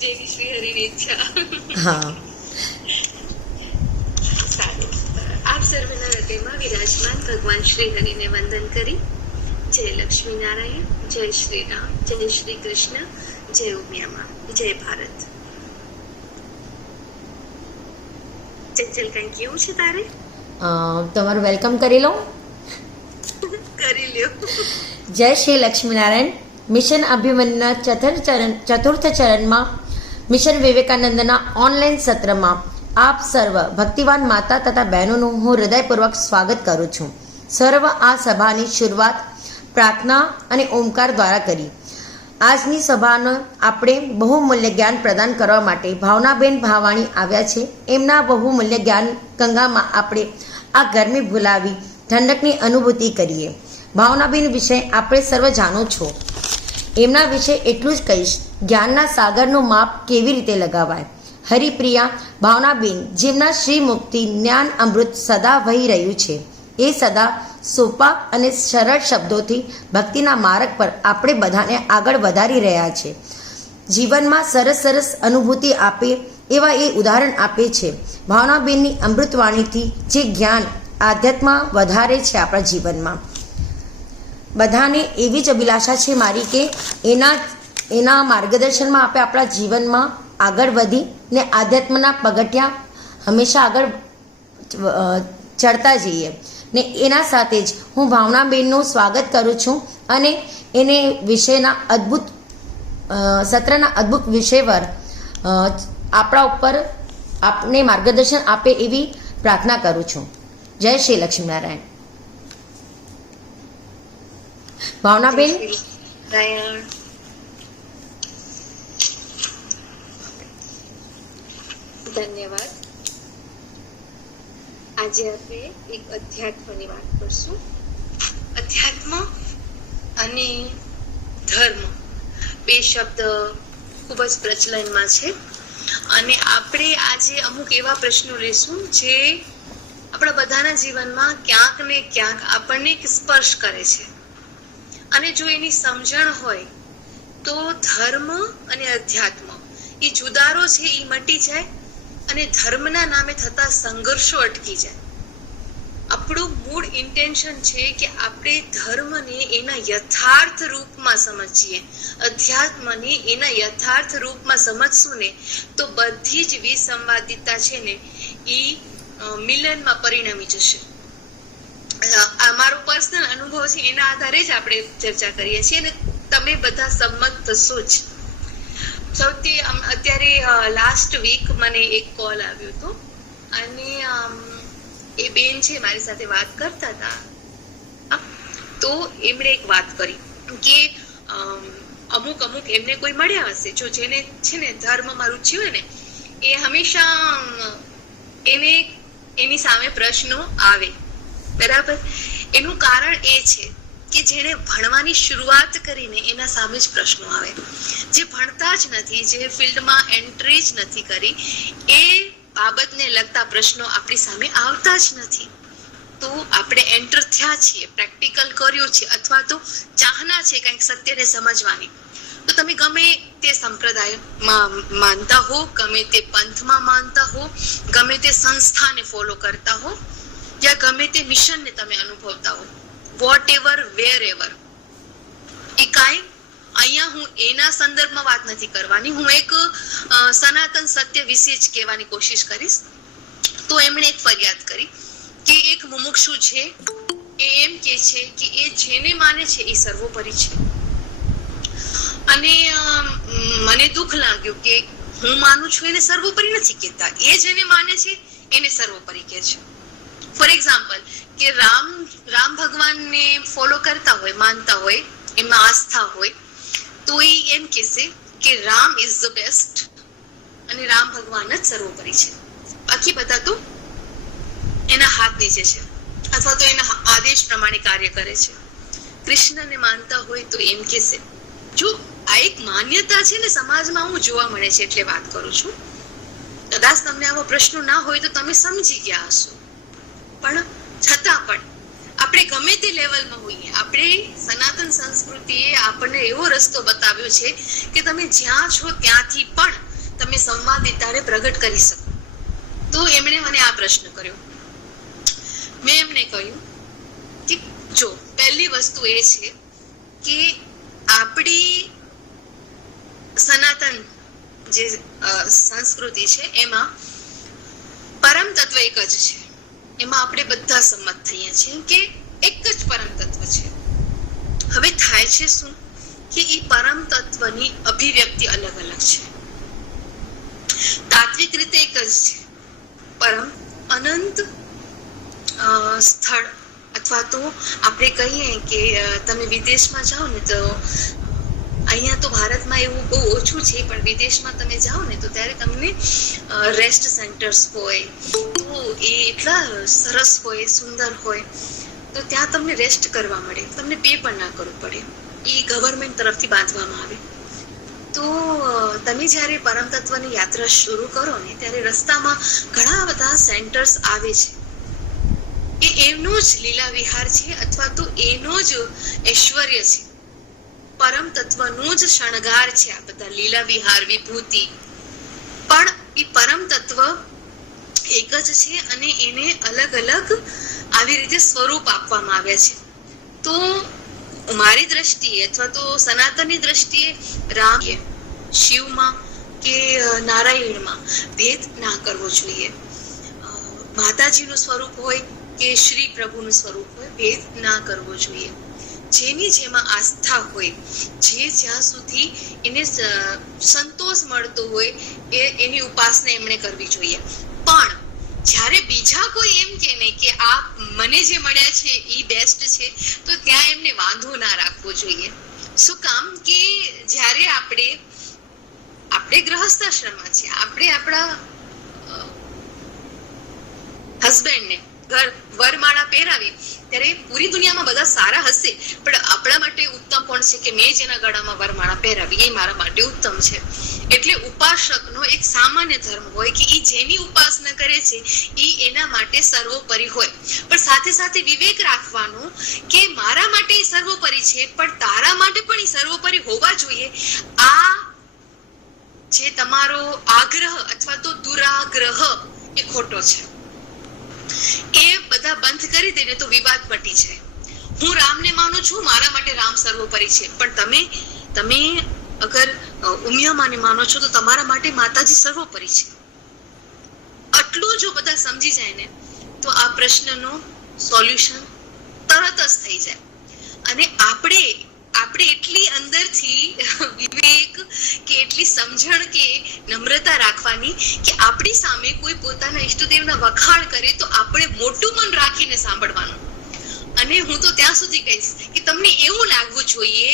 જેવી શ્રી હરિની ઈચ્છા. હા. સારું. આપ સર્વના હૃદયમાં વિરાજમાન ભગવાન શ્રી હરિને વંદન કરી. જય લક્ષ્મી નારાયણ, જય શ્રી રામ, જય શ્રી કૃષ્ણ, જય ઉમિયામાં, જય ભારત. ચંચલ, કઈ કેવું છે તારે? તમારું વેલકમ કરી લઉં. કરી લ્યો. જય શ્રી લક્ષ્મીનારાયણ. મિશન અભિમન્યુના ચતુર્થ ચરણમાં મિશન વિવેકાનંદના ઓનલાઈન સત્રમાં આપ સર્વ ભક્તિવાન માતા તથા બહેનોનું હું હૃદયપૂર્વક સ્વાગત કરું છું. સર્વ આ સભાની શરૂઆત પ્રાર્થના અને ઓમકાર દ્વારા કરી. આજની સભાનો આપણે બહુમૂલ્ય જ્ઞાન પ્રદાન કરવા માટે ભાવનાબેન ભાવાણી આવ્યા છે. એમના બહુમૂલ્ય જ્ઞાન ગંગામાં આપણે આ ગરમી ભૂલાવી ઠંડકની અનુભૂતિ કરીએ. ભાવનાબેન વિશે આપણે સર્વ જાણો છો. એમના વિશે એટલું જ કહીશ, જ્ઞાનના સાગરનું માપ કેવી રીતે લગાવાય. હરિપ્રિયા ભાવનાબેન, જેમના શ્રી મુક્તિ જ્ઞાન અમૃત સદા વહી રહ્યું છે. એ સદા સોપા અને સરળ શબ્દોથી ભક્તિના માર્ગ પર આપણે બધાને આગળ વધારી રહ્યા છે. જીવનમાં સરસ સરસ અનુભૂતિ આપે એવા એ ઉદાહરણ આપે છે. ભાવનાબેનની અમૃતવાણીથી જે જ્ઞાન આધ્યાત્મ વધારે છે આપણા જીવનમાં. બધાને એવી જ અભિલાષા છે મારી કે એના માર્ગદર્શનમાં આપણે આપણા જીવનમાં આગળ વધી ને આધ્યાત્મના પગથિયાં હંમેશા આગળ ચડતા જઈએ. ને એના સાથે જ હું ભાવનાબેનનું સ્વાગત કરું છું અને એને વિષયના અદ્ભુત સત્રના અદ્ભુત વિષય પર આપણા ઉપર આપને માર્ગદર્શન આપે એવી પ્રાર્થના કરું છું. જય શ્રી લક્ષ્મીનારાયણ. ભાવનાબેન. ધન્યવાદ. આજે આપણે એક અધ્યાત્મની વાત કરશું. અધ્યાત્મ અને ધર્મ બે શબ્દ ખૂબ જ પ્રચલનમાં છે અને આપણે આજે અમુક એવા પ્રશ્નો લેશું જે આપણા બધાના જીવનમાં ક્યાંક ને ક્યાંક આપણને સ્પર્શ કરે છે અને જો એની સમજણ હોય તો ધર્મ અને અધ્યાત્મ એ જુદારો છે એ મટી જાય અને ધર્મના નામે થતા સંઘર્ષો અટકી જાય. આપણું મૂળ ઇન્ટેન્શન છે કે આપણે ધર્મને એના યથાર્થ રૂપમાં સમજીએ, અધ્યાત્મને એના યથાર્થ રૂપમાં સમજશું ને તો બધી જ વિસંવાદિતા છે ને એ મિલનમાં પરિણમી જશે. આ મારો પર્સનલ અનુભવ છે, એના આધારે જ આપણે ચર્ચા કરીએ છીએ અને તમે બધા સંમત થશો જ. સૌથી અત્યારે લાસ્ટ વીક મને એક કોલ આવ્યો હતો અને એ બેન છે મારી સાથે વાત કરતા હતા તો એમણે એક વાત કરી કે અમુક એમને કોઈ મળ્યા હશે જો જેને છે ને ધર્મમાં રુચિ હોય ને એ હંમેશા એને એની સામે પ્રશ્નો આવે. બરાબર. એનું કારણ એ છે કે જેણે ભણવાની શરૂઆત કરીને એના સામે જ પ્રશ્નો આવે. જે ભણતા જ નથી, જે ફિલ્ડમાં એન્ટ્રી જ નથી કરી, એ બાબતને લગતા પ્રશ્નો આપણી સામે આવતા જ નથી. તો આપણે એન્ટર થયા છીએ, પ્રેક્ટિકલ કર્યું છે અથવા તો ચાહના છે કંઈક સત્યને સમજવાની. તો તમે ગમે તે સંપ્રદાયમાં માનતા હો, ગમે તે પંથમાં માનતા હો, ગમે તે સંસ્થાને ફોલો કરતા હો યા ગમે તે મિશનને તમે અનુભવતા હો, વોટ એવર વેર એવર, એ કાંઈ અહીંયા હું એના સંદર્ભમાં વાત નથી કરવાની, હું એક સનાતન સત્ય વિશે જ કહેવાની કોશિશ કરીશ. તો એમણે એક ફરિયાદ કરી કે એક મુમુક્ષુ છે એ એમ કે છે કે એ જેને માને છે એ સર્વોપરી છે અને મને દુઃખ લાગ્યું કે હું માનું છું એને સર્વોપરી નથી કહેતા, એ જેને માને છે એને સર્વોપરી કહે છે. ફોર એક્ઝામ્પલ કે રામ ભગવાનને ફોલો કરતા હોય, માનતા હોય, એમાં આસ્થા હોય તો એ એમ કહેશે કે રામ ઇઝ ધ બેસ્ટ અને રામ ભગવાન જ સર્વોપરી છે, બાકી બધા તો એના હાથ નીચે છે અથવા તો એના આદેશ પ્રમાણે કાર્ય કરે છે. કૃષ્ણને માનતા હોય તો એમ કહેશે. જો આ એક માન્યતા છે ને સમાજમાં હું જોવા મળે છે એટલે વાત કરું છું. કદાચ તમને આવો પ્રશ્ન ના હોય તો તમે સમજી ગયા હશો, પણ છતાં પણ આપણે ગમે તે લેવલમાં હોઈએ, આપણે સનાતન સંસ્કૃતિએ આપણને એવો રસ્તો બતાવ્યો છે કે તમે જ્યાં છો ત્યાંથી પણ તમે સંવાદિતાને પ્રગટ કરી શકો. તો એમણે મને આ પ્રશ્ન કર્યો. મેં એમને કહ્યું કે જો પહેલી વસ્તુ એ છે કે આપણી સનાતન જે સંસ્કૃતિ છે એમાં પરમ તત્વ એક જ છે. એમાં આપણે બધા સંમત થઈએ છીએ કે એક જ પરમ તત્વ છે. હવે થાય છે શું કે એ પરમ તત્વની અભિવ્યક્તિ અલગ અલગ છે. તાત્વિક રીતે એક જ છે, પરમ અનંત સ્થળ અથવા તો આપણે કહીએ કે તમે વિદેશમાં જાઓ ને તો અહીંયા તો ભારતમાં એવું બહુ ઓછું છે, પણ વિદેશમાં તમે જાઓ ને તો ત્યારે તમને રેસ્ટ સેન્ટર્સ હોય તો એ એટલા સરસ હોય, સુંદર હોય, તો ત્યાં તમને રેસ્ટ કરવા મળે, તમને પે પણ ના કરવું પડે, એ ગવર્મેન્ટ તરફથી બાંધવામાં આવે. તો તમે જ્યારે પરમ તત્વની યાત્રા શરૂ કરો ને ત્યારે રસ્તામાં ઘણા બધા સેન્ટર્સ આવે છે. એ એમનો જ લીલા વિહાર છે અથવા તો એનો જ ઐશ્વર્ય છે, પરમ તત્વનો જ શણગાર છે આ બધા લીલા વિહાર, વિભૂતિ. પણ એ પરમ તત્વ એક જ છે અને એને અલગ અલગ આવી રીતે સ્વરૂપ આપવામાં આવ્યા છે. તો મારી દ્રષ્ટિએ અથવા તો સનાતનની દ્રષ્ટિએ રામ, શિવમાં કે નારાયણમાં ભેદ ના કરવો જોઈએ. માતાજીનું સ્વરૂપ હોય કે શ્રી પ્રભુનું સ્વરૂપ હોય, ભેદ ના કરવો જોઈએ. જેની જેમાં આસ્થા હોય, જે જ્યાં સુધી એને સંતોષ મળતો હોય એની ઉપાસના એમણે કરવી જોઈએ. પણ જ્યારે બીજા કોઈ એમ કે ને કે આ મને જે મળ્યા છે એ બેસ્ટ છે, તો ત્યાં એમને વાંધો ના રાખવો જોઈએ. શું કામ કે જ્યારે આપણે ગૃહસ્થાશ્રમમાં છીએ, આપણે આપણા હસબન્ડને વરમાળા પહેરાવી ત્યારે પૂરી દુનિયામાં બધા સારા હશે, પણ આપણા માટે ઉત્તમ કોણ છે કે મેં જેના ગળામાં વરમાળા પહેરાવી એ મારા માટે ઉત્તમ છે. એટલે ઉપાસકનો એક સામાન્ય ધર્મ હોય કે એ જેની ઉપાસના કરે છે એ એના માટે સર્વોપરી હોય, પણ સાથે સાથે વિવેક રાખવાનો કે મારા માટે એ સર્વોપરી છે પણ તારા માટે પણ એ સર્વોપરી હોવા જોઈએ. આ જે તમારો આગ્રહ અથવા તો દુરાગ્રહ એ ખોટો છે. એ બધા બંધ કરી દે ને તો વિવાદ પટી જાય. હું રામને માનું છું, મારા માટે રામ સર્વોપરી છે, પણ તમે અગર ઉમિયામાને માનો છો તો તમારા માટે માતાજી સર્વોપરી છે. આટલું જો બધા સમજી જાય ને તો આ પ્રશ્નનો સોલ્યુશન તરત જ થઈ જાય. અને આપણે એટલી અંદરથી વિવેક કે એટલી સમજણ કે નમ્રતા રાખવાની કે આપણી સામે કોઈ પોતાના ઈષ્ટદેવના વખાણ કરે તો આપણે મોટું મન રાખીને સાંભળવાનું. અને હું તો ત્યાં સુધી કહીશ કે તમને એવું લાગવું જોઈએ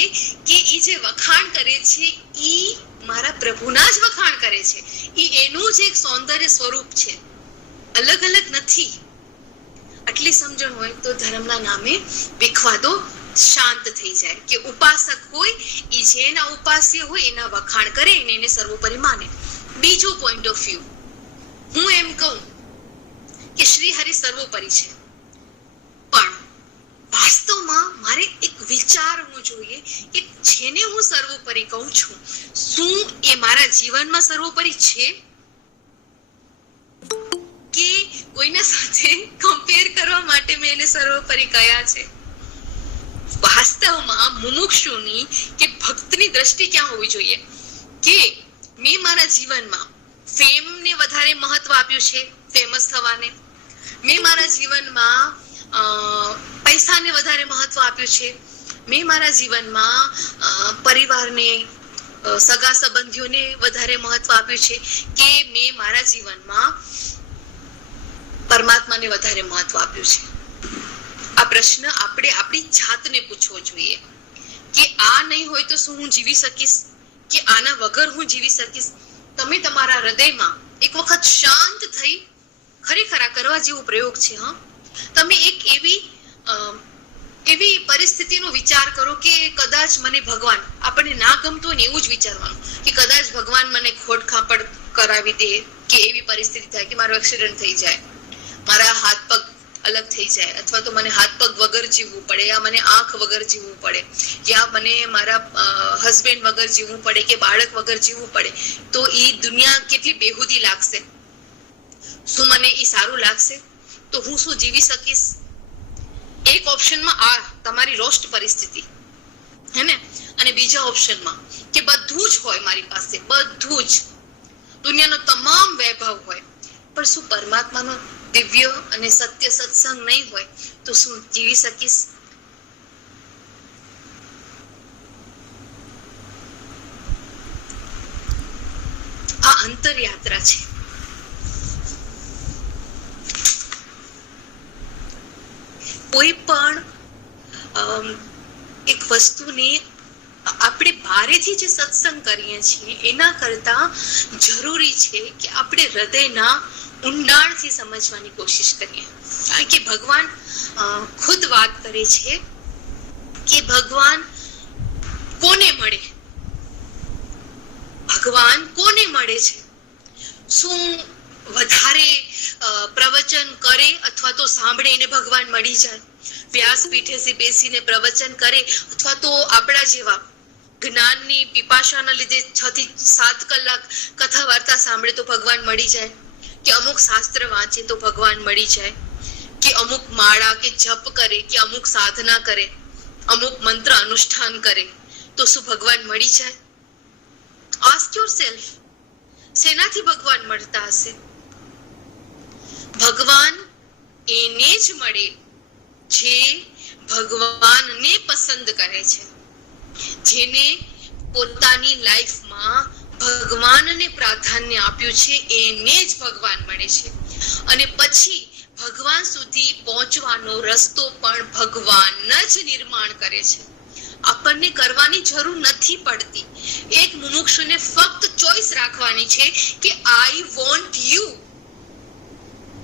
કે એ જે વખાણ કરે છે એ મારા પ્રભુના જ વખાણ કરે છે, એ એનું જ એક સૌંદર્ય સ્વરૂપ છે, અલગ અલગ નથી. આટલી સમજણ હોય તો ધર્મના નામે વિખવાદો શાંત થઈ જાય કે ઉપાસક હોય એ જેના ઉપાસ્ય હોય એના વખાણ કરે અને એને સર્વોપરી માને. બીજો પોઈન્ટ ઓફ વ્યૂ હું એમ કહું કે શ્રી હરિ સર્વોપરી છે, પણ વાસ્તવમાં મારે એક વિચારવું જોઈએ કે જેને હું સર્વોપરી કહું છું શું એ મારા જીવનમાં સર્વોપરી છે કે કોઈના સાથે કમ્પેર કરવા માટે મેં એને સર્વોપરી કયા છે. વાસ્તવમાં મુમુક્ષુની કે ભક્તની દ્રષ્ટિ ક્યાં હોવી જોઈએ કે મેં મારા જીવનમાં ફેમને વધારે મહત્વ આપ્યું છે, ફેમસ થવાને. મેં મારા જીવનમાં પૈસાને વધારે મહત્વ આપ્યું છે. મેં મારા જીવનમાં પરિવારને, સગા સંબંધીઓને વધારે મહત્વ આપ્યું છે કે મેં મારા જીવનમાં પરમાત્માને વધારે મહત્વ આપ્યું છે. આ પ્રશ્ન આપણે આપણી જાતને પૂછવો જોઈએ કે આ નહીં હોય તો શું હું જીવી શકીશ, કે આના વગર હું જીવી શકીશ. તમે તમારા હૃદયમાં એક વખત શાંત થઈ, ખરેખર આ કરવા જેવો પ્રયોગ છે. તમે એક એવી પરિસ્થિતિનો વિચાર કરો કે કદાચ મને ભગવાન, આપણને ના ગમતું હોય ને એવું જ વિચારવાનું કે કદાચ ભગવાન મને ખોડખાપડ કરાવી દે કે એવી પરિસ્થિતિ થાય કે મારો એક્સિડન્ટ થઈ જાય, મારા હાથ પગ અલગ થઈ જાય, અથવા તો મને હાથ પગ વગર જીવવું પડે, યા મને આંખ વગર જીવવું પડે, યા મને મારા હસબન્ડ વગર જીવવું પડે કે બાળક વગર જીવવું પડે, તો એ દુનિયા કેટલી બેહુદી લાગશે? શું મને એ સારું લાગશે? તો હું શું જીવી શકીશ? એક ઓપ્શનમાં આ તમારી રોસ્ટ પરિસ્થિતિ હે ને, અને બીજા ઓપ્શનમાં કે બધું જ હોય મારી પાસે, બધું જ, દુનિયાનો તમામ વૈભવ હોય, પણ શું પરમાત્માનો દિવ્ય અને સત્ય સત્સંગ નહીં હોય તો શું જીવી શકીશ? આ અંતરયાત્રા છે. કોઈ પણ એક વસ્તુને આપણે બારેથી જે સત્સંગ કરીએ છીએ એના કરતા જરૂરી છે કે આપણે હૃદયના ઊંડાણથી સમજવાની કોશિશ કરીએ. કારણ કે ભગવાન ખુદ વાત કરે છે કે ભગવાન કોને મળે? ભગવાન કોને મળે છે? શું વધારે પ્રવચન કરે અથવા તો સાંભળે એને ભગવાન મળી જાય? વ્યાસપીઠે બેસીને પ્રવચન કરે અથવા તો આપણા જેવા જ્ઞાનની પીપાશાના લીધે 6 થી 7 કલાક કથા વાર્તા સાંભળે તો ભગવાન મળી જાય? કે અમુક શાસ્ત્ર વાંચે તો ભગવાન મળી જાય? કે અમુક માળા કે જપ કરે કે અમુક સાધના કરે, અમુક મંત્ર અનુષ્ઠાન કરે તો શું ભગવાન મળી જાય? આસ્ક યોરસેલ્ફ, શેનાથી ભગવાન મળતા હશે? ભગવાન એને જ મળે જે ભગવાનને પસંદ કરે છે, જેને પોતાની લાઈફમાં ભગવાનને પ્રાધાન્ય આપ્યું છે, એને જ ભગવાન મળે છે. અને પછી ભગવાન સુધી પહોંચવાનો રસ્તો પણ ભગવાન જ નિર્માણ કરે છે. આપણને કરવાની જરૂર નથી પડતી. એક મુમુક્ષુને ફક્ત ચોઈસ રાખવાની છે કે આઈ વોન્ટ યુ.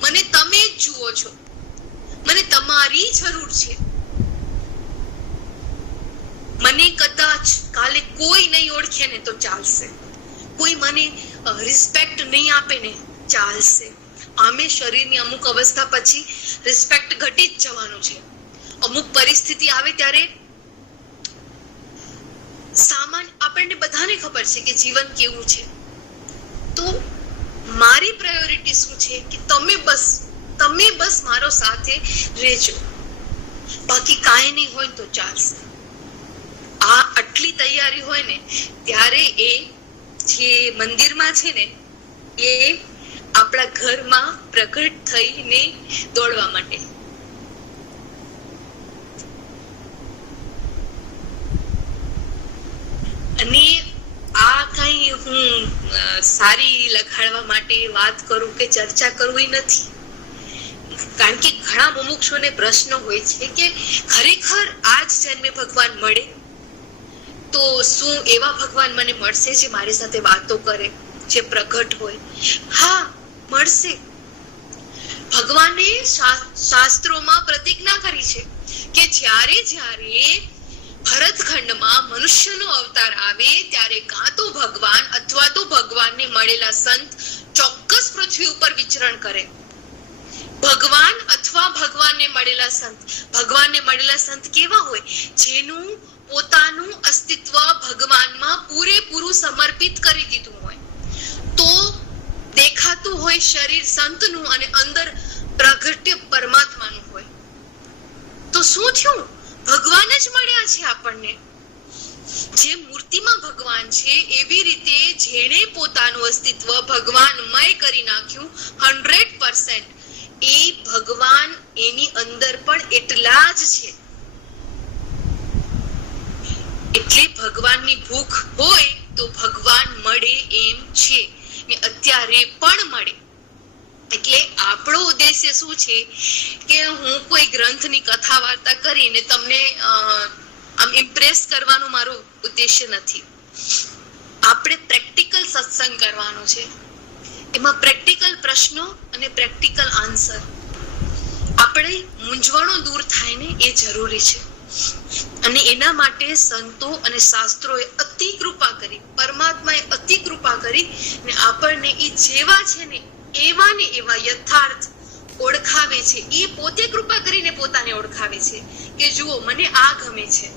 મને તમે જ જુઓ છો, મને તમારી જરૂર છે. મને કદાચ કાલે કોઈ નહીં ઓળખે ને તો ચાલશે, કોઈ મને રિસ્પેક્ટ નહીં આપે ને ચાલશે. આમે શરીરની અમુક અવસ્થા પછી રિસ્પેક્ટ ઘટી જ જવાનું છે. અમુક પરિસ્થિતિ આવે ત્યારે સામાન્ય આપણને બધાને ખબર છે કે જીવન કેવું છે. તો મારી પ્રાયોરિટી શું છે કે તમે બસ મારો સાથે રહેજો, બાકી કાંઈ નહીં હોય તો ચાલશે. આ આટલી તૈયારી હોય ને ત્યારે એ જે મંદિરમાં છે ને એ આપણા ઘરમાં પ્રગટ થઈને દોડવા માટે. અને આ કઈ હું સારી લખાડવા માટે વાત કરું કે ચર્ચા કરું એ નથી. કારણ કે ઘણા મુમુક્ષોને પ્રશ્ન હોય છે કે ખરેખર આ જ જન્મે ભગવાન મળે? તો શું એવા ભગવાન મને મળશે જે મારી સાથે વાતો કરે, જે પ્રગટ હોય? હા, મળશે. ભગવાને શાસ્ત્રોમાં પ્રતિજ્ઞા કરી છે કે જ્યારે ભરતખંડમાં મનુષ્યનો અવતાર આવે ત્યારે કાં તો ભગવાન અથવા તો ભગવાનને મળેલા સંત ચોક્કસ પૃથ્વી ઉપર વિચરણ કરે. ભગવાન અથવા ભગવાનને મળેલા સંત. ભગવાનને મળેલા સંત કેવા હોય? જેનું પોતાનું અસ્તિત્વ ભગવાનમાં પૂરેપૂરું સમર્પિત કરી દીધું હોય. તો દેખાતું હોય શરીર સંતનું અને અંદર પ્રાગટ્ય પરમાત્માનું હોય. તો શું થયું? ભગવાન જ મળ્યા છે આપણને. જે મૂર્તિમાં ભગવાન છે એવી રીતે જેણે પોતાનું અસ્તિત્વ ભગવાનમય કરી નાખ્યું 100%, એ ભગવાન એની અંદર પણ એટલા જ છે. એટલે ભગવાનની ભૂખ હોય તો ભગવાન મળે એમ છે ને અત્યારે પણ મળે. એટલે આપણો ઉદ્દેશ્ય શું છે કે હું કોઈ ગ્રંથની કથા વાર્તા કરીને તમને આમ ઇમ્પ્રેસ કરવાનો મારો ઉદ્દેશ્ય નથી. આપણે પ્રેક્ટિકલ સત્સંગ કરવાનો છે. એમાં પ્રેક્ટિકલ પ્રશ્નો અને પ્રેક્ટિકલ આન્સર. આપણે મૂંઝવણો દૂર થાય ને એ જરૂરી છે. અને એના માટે સંતો અને શાસ્ત્રોએ અતિ કૃપા કરી, પરમાત્માએ અતિ કૃપા કરી ને આપણને એ જેવા છે ને એવા યથાર્થ ઓળખાવે છે એ પોતે કૃપા કરીને પોતાને ઓળખાવે છે કે જુઓ મને આ ગમે છે,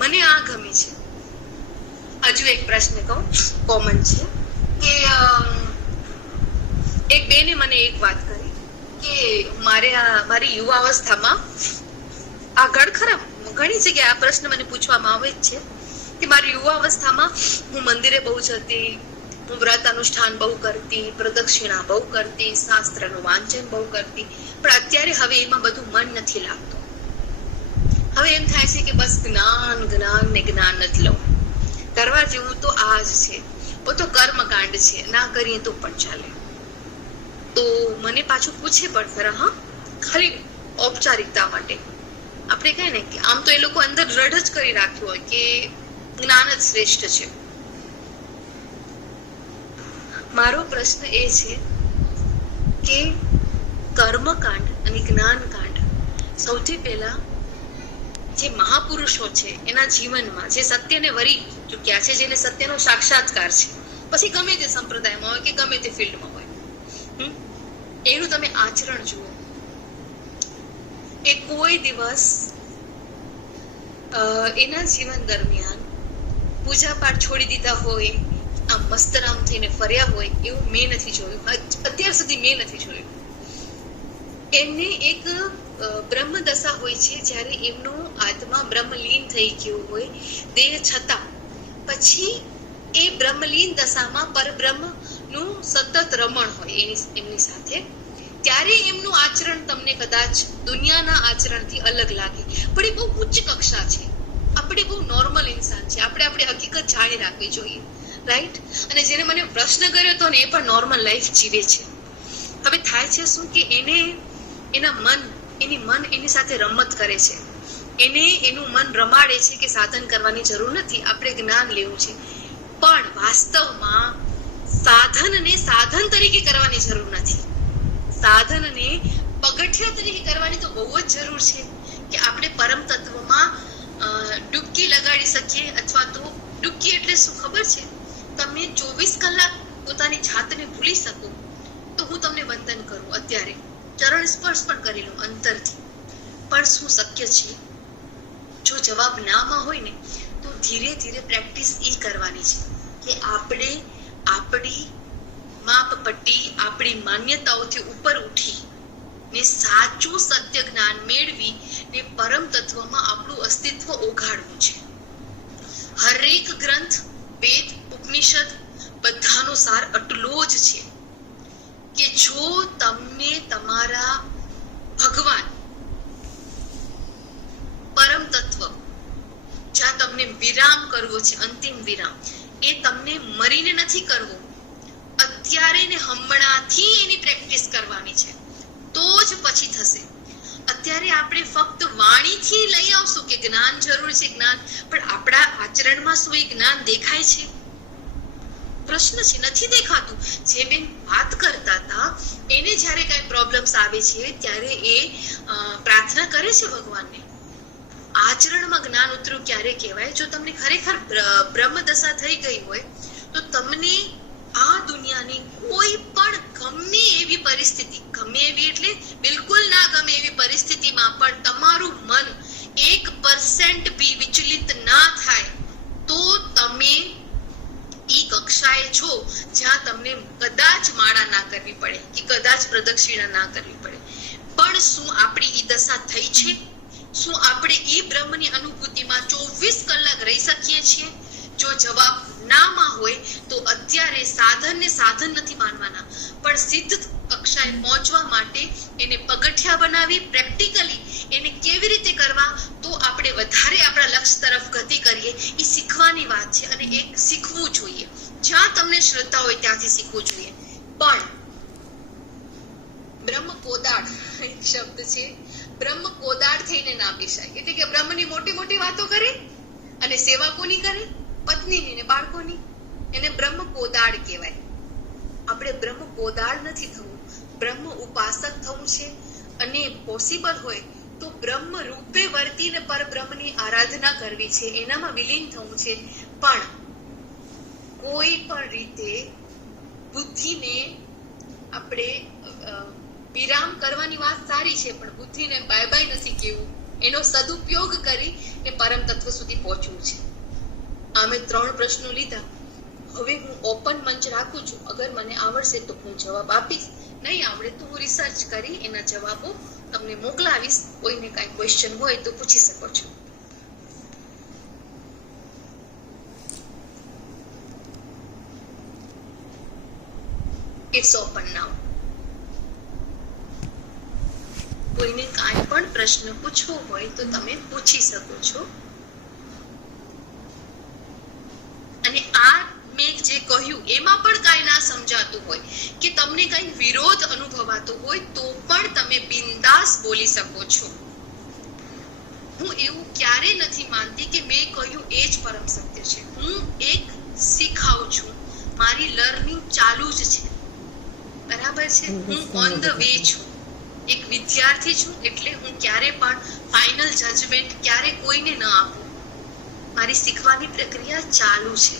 મને આ ગમે છે. હજુ એક પ્રશ્ન કહું, કોમન છે કે એક બેને મને એક વાત કરી કે મારી યુવાવસ્થામાં આ ખરા ઘણી જગ્યાએ આ પ્રશ્ન મને પૂછવામાં આવે જ છે કે મારી યુવાવસ્થામાં હું મંદિરે બહુ જતી, હું વ્રત અનુષ્ઠાન બહુ કરતી, પ્રદક્ષિણા બહુ કરતી, શાસ્ત્રનું વાંચન બહુ કરતી, પણ અત્યારે હવે એમાં બધું મન નથી લાગતું. હવે એમ થાય છે કે બસ જ્ઞાન જ્ઞાન ને જ્ઞાન જ લઉં. કરવા જેવું તો આ જ છે, ઓ તો કર્મકાંડ છે, ના કરીએ તો પણ ચાલે. તો મને પાછું પૂછે પણ ખરા, હા, ખાલી ઔપચારિકતા માટે. આપણે કહીએ ને કે આમ તો એ લોકો અંદર દ્રઢ જ કરી રાખ્યું હોય કે જ્ઞાન જ શ્રેષ્ઠ છે. મારો પ્રશ્ન એ છે કે કર્મકાંડ અને જ્ઞાનકાંડ સૌથી પહેલા જે મહાપુરુષો છે એના જીવનમાં જે સત્યને વરી ચૂક્યા છે, જેને સત્યનો સાક્ષાત્કાર છે, પછી ગમે તે સંપ્રદાયમાં હોય કે ગમે તે ફિલ્ડમાં હોય, એનું તમે આચરણ જુઓ. એ કોઈ દિવસ એના જીવન દરમિયાન પૂજા પાઠ છોડી દીધા હોય, આમ મસ્તરામ થઈને ફર્યા હોય એવું મેં નથી જોયું, અત્યાર સુધી મેં નથી જોયું. એમને એક બ્રહ્મ દશા હોય છે જ્યારે એમનો આત્મા બ્રહ્મલીન થઈ ગયો હોય દેહ છતાં, પછી એ બ્રહ્મલીન દશામાં પરબ્રહ્મનું સતત રમણ હોય એમની સાથે, ત્યારે એમનું આચરણ તમને કદાચ દુનિયાના આચરણથી અલગ લાગે, પણ એ બહુ ઉચ્ચ કક્ષા છે. આપણે બહુ નોર્મલ ઇન્સાન છે, આપણે આપણી હકીકત જાણી રાખવી જોઈએ, રાઈટ? અને જેને મને પ્રશ્ન કર્યો હતો ને એ પણ નોર્મલ લાઈફ જીવે છે. હવે થાય છે શું કે એની મન એની સાથે રમત કરે છે, એનું મન રમાડે છે કે સાધન કરવાની જરૂર નથી, આપણે જ્ઞાન લેવું છે. પણ વાસ્તવમાં સાધનને સાધન તરીકે કરવાની જરૂર નથી, સાધનને પગથિયા તરીકે કરવાની તો બહુ જ જરૂર છે કે આપણે પરમ તત્વમાં ડૂબકી લગાડી શકીએ. અથવા તો ડૂબકી એટલે શું ખબર છે? તમે 24 કલાક પોતાની જાતને ભૂલી શકો તો હું તમને વંદન કરું, અત્યારે ચરણ સ્પર્શ પણ કરી લઉં અંતરથી, પણ શું શક્ય છે? જો જવાબ નામાં હોય ને તો ધીરે ધીરે પ્રેક્ટિસ એ કરવાની છે કે આપણે આપણી માપપટ્ટી, આપણી માન્યતાઓથી ઉપર ઉઠી ને સાચું સત્ય જ્ઞાન મેળવી ને પરમ તત્વમાં આપણું અસ્તિત્વ ઓગાળવું છે. હરેક ગ્રંથ, વેદ, ઉપનિષદ બધાનો સાર એટલો જ છે કે જો તમને તમારા ભગવાન પરમ તત્વ, જ્યાં તમને વિરામ કરવો છે, અંતિમ વિરામ, એ તમને મરીને નથી કરવો, અત્યારે ને હમણાંથી એની પ્રેક્ટિસ કરવાની છે, તો જ પછી થશે. અત્યારે આપણે ફક્ત વાણીથી લઈ આવશું કે જ્ઞાન જરૂર છે, જ્ઞાન, પણ આપણા આચરણમાં શું એ જ્ઞાન દેખાય છે? પ્રશ્ન છે, નથી દેખાતું. જે બેન વાત કરતા હતા એને જ્યારે કઈ પ્રોબ્લેમ્સ આવે છે ત્યારે એ પ્રાર્થના કરે છે ભગવાનને. આચરણમાં જ્ઞાન ઉતર્યું ક્યારે કહેવાય? જો તમને ખરેખર બ્રહ્મદશા થઈ ગઈ હોય તો તમને આ દુનિયાની કોઈ પણ ગમે એવી પરિસ્થિતિ, ગમે એવી એટલે બિલકુલ ના ગમે એવી પરિસ્થિતિમાં પણ તમારું મન 1% બી વિચલિત ના થાય તો તમે ઈ કક્ષાએ છો જ્યાં તમને કદાચ માળા ના કરવી પડે કે કદાચ પ્રદક્ષિણા ના કરવી પડે. પણ શું આપણી ઈ દશા થઈ છે? શું આપણે ઈ બ્રહ્મની અનુભૂતિમાં 24 કલાક રહી શકીએ છીએ? જો જવાબ નામાં હોય તો અત્યારે સાધનને સાધન નથી માનવાના, પણ સિદ્ધ કક્ષાએ પહોંચવા માટે એને પગથિયા બનાવી પ્રેક્ટિકલી એને કેવી રીતે કરવા તો આપણે વધારે આપણા લક્ષ્ય તરફ ગતિ કરીએ એ શીખવાની વાત છે. અને એ શીખવું જોઈએ, જ્યાં તમને શ્રદ્ધા હોય ત્યાંથી શીખવું જોઈએ. પણ બ્રહ્મ કોદાળ એક શબ્દ છે, બ્રહ્મ કોદાળ થઈને ના બેસાય, એટલે કે બ્રહ્મની મોટી મોટી વાતો કરે અને સેવા કોની કરે? પત્નીની ને બાળકોની. એને બ્રહ્મ કોદાળ કહેવાય. આપણે બ્રહ્મ કોદાળ નથી થવું, બ્રહ્મ ઉપાસક થવું છે. અને પોસિબલ હોય તો બ્રહ્મ રૂપે વર્તીને પરબ્રહ્મની આરાધના કરવી છે, એનામાં વિલીન થવું છે. પણ કોઈ પણ રીતે બુદ્ધિને આપણે વિરામ કરવાની વાત સારી છે, પણ બુદ્ધિને બાય બાય નથી કહેવું. એનો સદુપયોગ કરીને પરમ તત્વ સુધી પહોંચવું છે. અમે 3 પ્રશ્નો લીધા. હવે હું ઓપન મંચ રાખું છું. અગર મને આવડશે તો હું જવાબ આપીશ, નહીં આવડે તો હું રિસર્ચ કરી એના જવાબો તમને મોકલાવીશ. કોઈને કાંઈ ક્વેશ્ચન હોય તો પૂછી શકો છો. ઇટ્સ ઓપન નાઉ. કોઈને કાંઈ પણ પ્રશ્ન પૂછવો હોય તો તમે પૂછી શકો છો. અને આ મેં જે કહ્યું એમાં પણ કાંઈ ના સમજાતું હોય કે તમને કાંઈ વિરોધ અનુભવાતો હોય તો પણ તમે બિંદાસ બોલી શકો છો. હું એવું ક્યારે નથી માનતી કે મેં કહ્યું એ જ પરમ સત્ય છે. હું એક શીખાઉં છું, મારી લર્નિંગ ચાલુ જ છે. બરાબર છે. હું ઓન ધ વે છું, એક વિદ્યાર્થી છું. એટલે હું ક્યારે પણ ફાઇનલ જજમેન્ટ ક્યારે કોઈને ન આપું. મારી શીખવાની પ્રક્રિયા ચાલુ છે.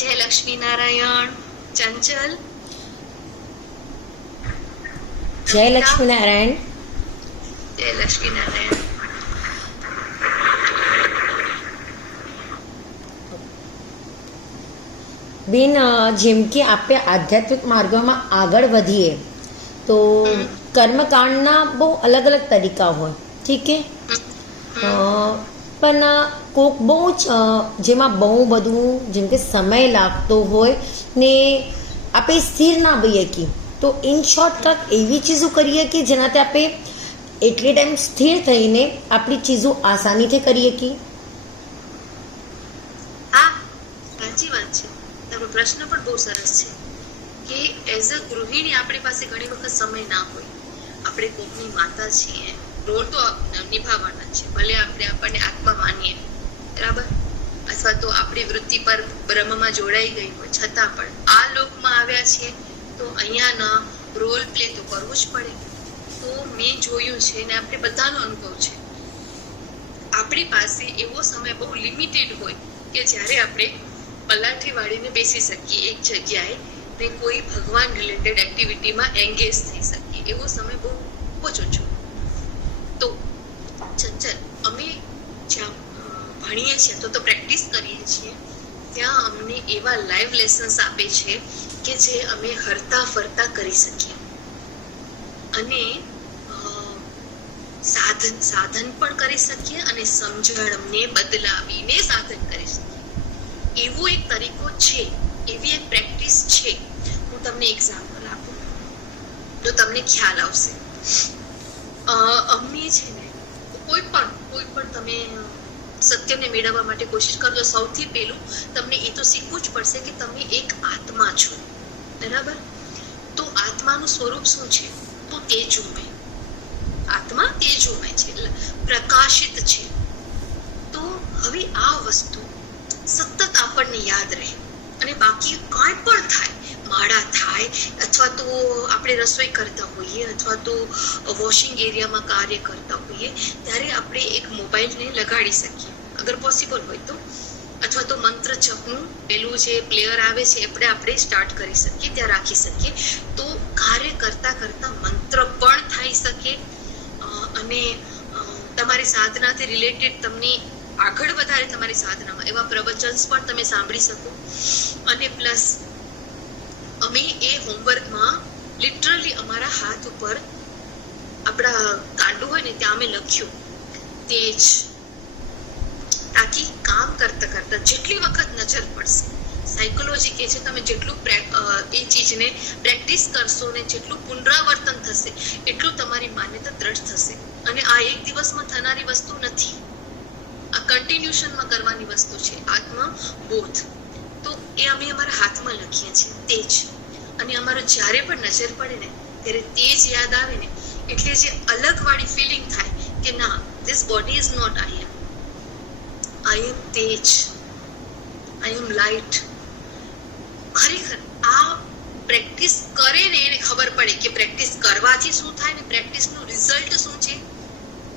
જય લક્ષ્મીનારાયણ. ચંચલ. જય લક્ષ્મીનારાયણ. જય લક્ષ્મીનારાયણ. બેન, જેમ કે આપણે આધ્યાત્મિક માર્ગમાં આગળ વધીએ તો કર્મકાંડના બહુ અલગ અલગ તરીકા હોય, ઠીક છે. પણ કોક બહુ જ જેમાં બહુ બધું જેમ કે સમય લાગતો હોય ને આપણે સ્થિર ના બઈએ કે તો ઇન શોર્ટ કંઈક એવી ચીજો કરીએ કે જેનાથી આપણે એટલી ટાઈમ સ્થિર થઈને આપણી ચીજો આસાનીથી કરીએ કે. હા, સાચી વાત છે. તમારો પ્રશ્ન પણ બહુ સરસ છે કે એઝ અ ગૃહિણી આપણી પાસે ઘણી વખત સમય ના હોય. આપણે કોકની માતા છીએ, રોલ તો નિભાવવાના છે, ભલે આપણને આત્મા માનીએ, બરાબર, અથવા તો આપણી વૃત્તિ પર બ્રહ્મમાં જોડાઈ ગઈ હોય, છતાં પણ આ લોકમાં આવ્યા છીએ તો અહીંયાના રોલ પ્લે તો કરવું જ પડે. તો મેં જોયું છે ને આપણે બધાનો અનુભવ છે, આપણી પાસે એવો સમય બહુ લિમિટેડ હોય કે જ્યારે આપણે પલાઠી વાળીને બેસી શકીએ એક જગ્યાએ ને કોઈ ભગવાન રિલેટેડ એક્ટિવિટીમાં એન્ગેજ થઈ શકીએ. એવો સમય બહુ ઓછો છો. તો ચંચલ, અમે જ્યાં ભણીએ છીએ તો પ્રેક્ટિસ કરીએ છીએ, ત્યાં અમને એવા લાઈવ લેસન્સ આપે છે કે જે અમે હરતા ફરતા કરી શકીએ અને સાધન પણ કરી શકીએ અને સમજણને બદલાવીને સાધન કરી શકીએ. એવો એક તરીકો છે, એવી એક પ્રેક્ટિસ છે. હું તમને એક્ઝામ્પલ આપું તો તમને ખ્યાલ આવશે. અમને છે ને કોઈ પણ તમે સત્યને મેળવવા માટે કોશિશ કરજો, સૌથી પહેલું તમને એ તો શીખવું જ પડશે કે તમે એક આત્મા છો, બરાબર. તો આત્માનું સ્વરૂપ શું છે? તો તેજોમય. આત્મા તેજોમય છે, પ્રકાશિત છે. તો હવે આ વસ્તુ સતત આપણને યાદ રહે અને બાકી કાંઈ પણ થાય, માળા થાય અથવા તો આપણે રસોઈ કરતા હોઈએ અથવા તો વોશિંગ એરિયામાં કાર્ય કરતા હોઈએ ત્યારે આપણે એક મોબાઈલને લગાડી શકીએ અગર પોસિબલ હોય તો, અથવા તો મંત્ર જપનું પેલું જે પ્લેયર આવે છે આપણે સ્ટાર્ટ કરી શકીએ, ત્યાં રાખી શકીએ. તો કાર્ય કરતા કરતા મંત્ર પણ થઈ શકે અને તમારી સાધનાથી રિલેટેડ તમને આગળ વધારે તમારી સાધનામાં એવા પ્રવચન્સ પણ તમે સાંભળી શકો. અને પ્લસ અમે એ હોમવર્કમાં લિટરલી અમારા હાથ ઉપર આપણા કાંડું હોય ને ત્યાં અમે લખ્યું તેજ, તાકી કામ કરતા કરતા જેટલી વખત નજર પડશે, સાયકોલોજી કહે છે તમે જેટલું એ ચીજને પ્રેક્ટિસ કરશો ને જેટલું પુનરાવર્તન થશે એટલું તમારી માન્યતા દ્રઢ થશે. અને આ એક દિવસમાં થનારી વસ્તુ નથી, આ કન્ટિન્યુશનમાં કરવાની વસ્તુ છે, આત્મા બોધ. તો એ અમે અમારા હાથમાં લખીએ છીએ તેજ. અને અમારો જ્યારે પણ નજર પડે ને ત્યારે તેજ યાદ આવે ને એટલે જે અલગ વાળી ફિલિંગ થાય કે ના, this body is not I am તેજ, આઈ એમ લાઇટ. ખરેખર આ પ્રેક્ટિસ કરે ને એને ખબર પડે કે પ્રેક્ટિસ કરવાથી શું થાય ને પ્રેક્ટિસનું રિઝલ્ટ શું છે.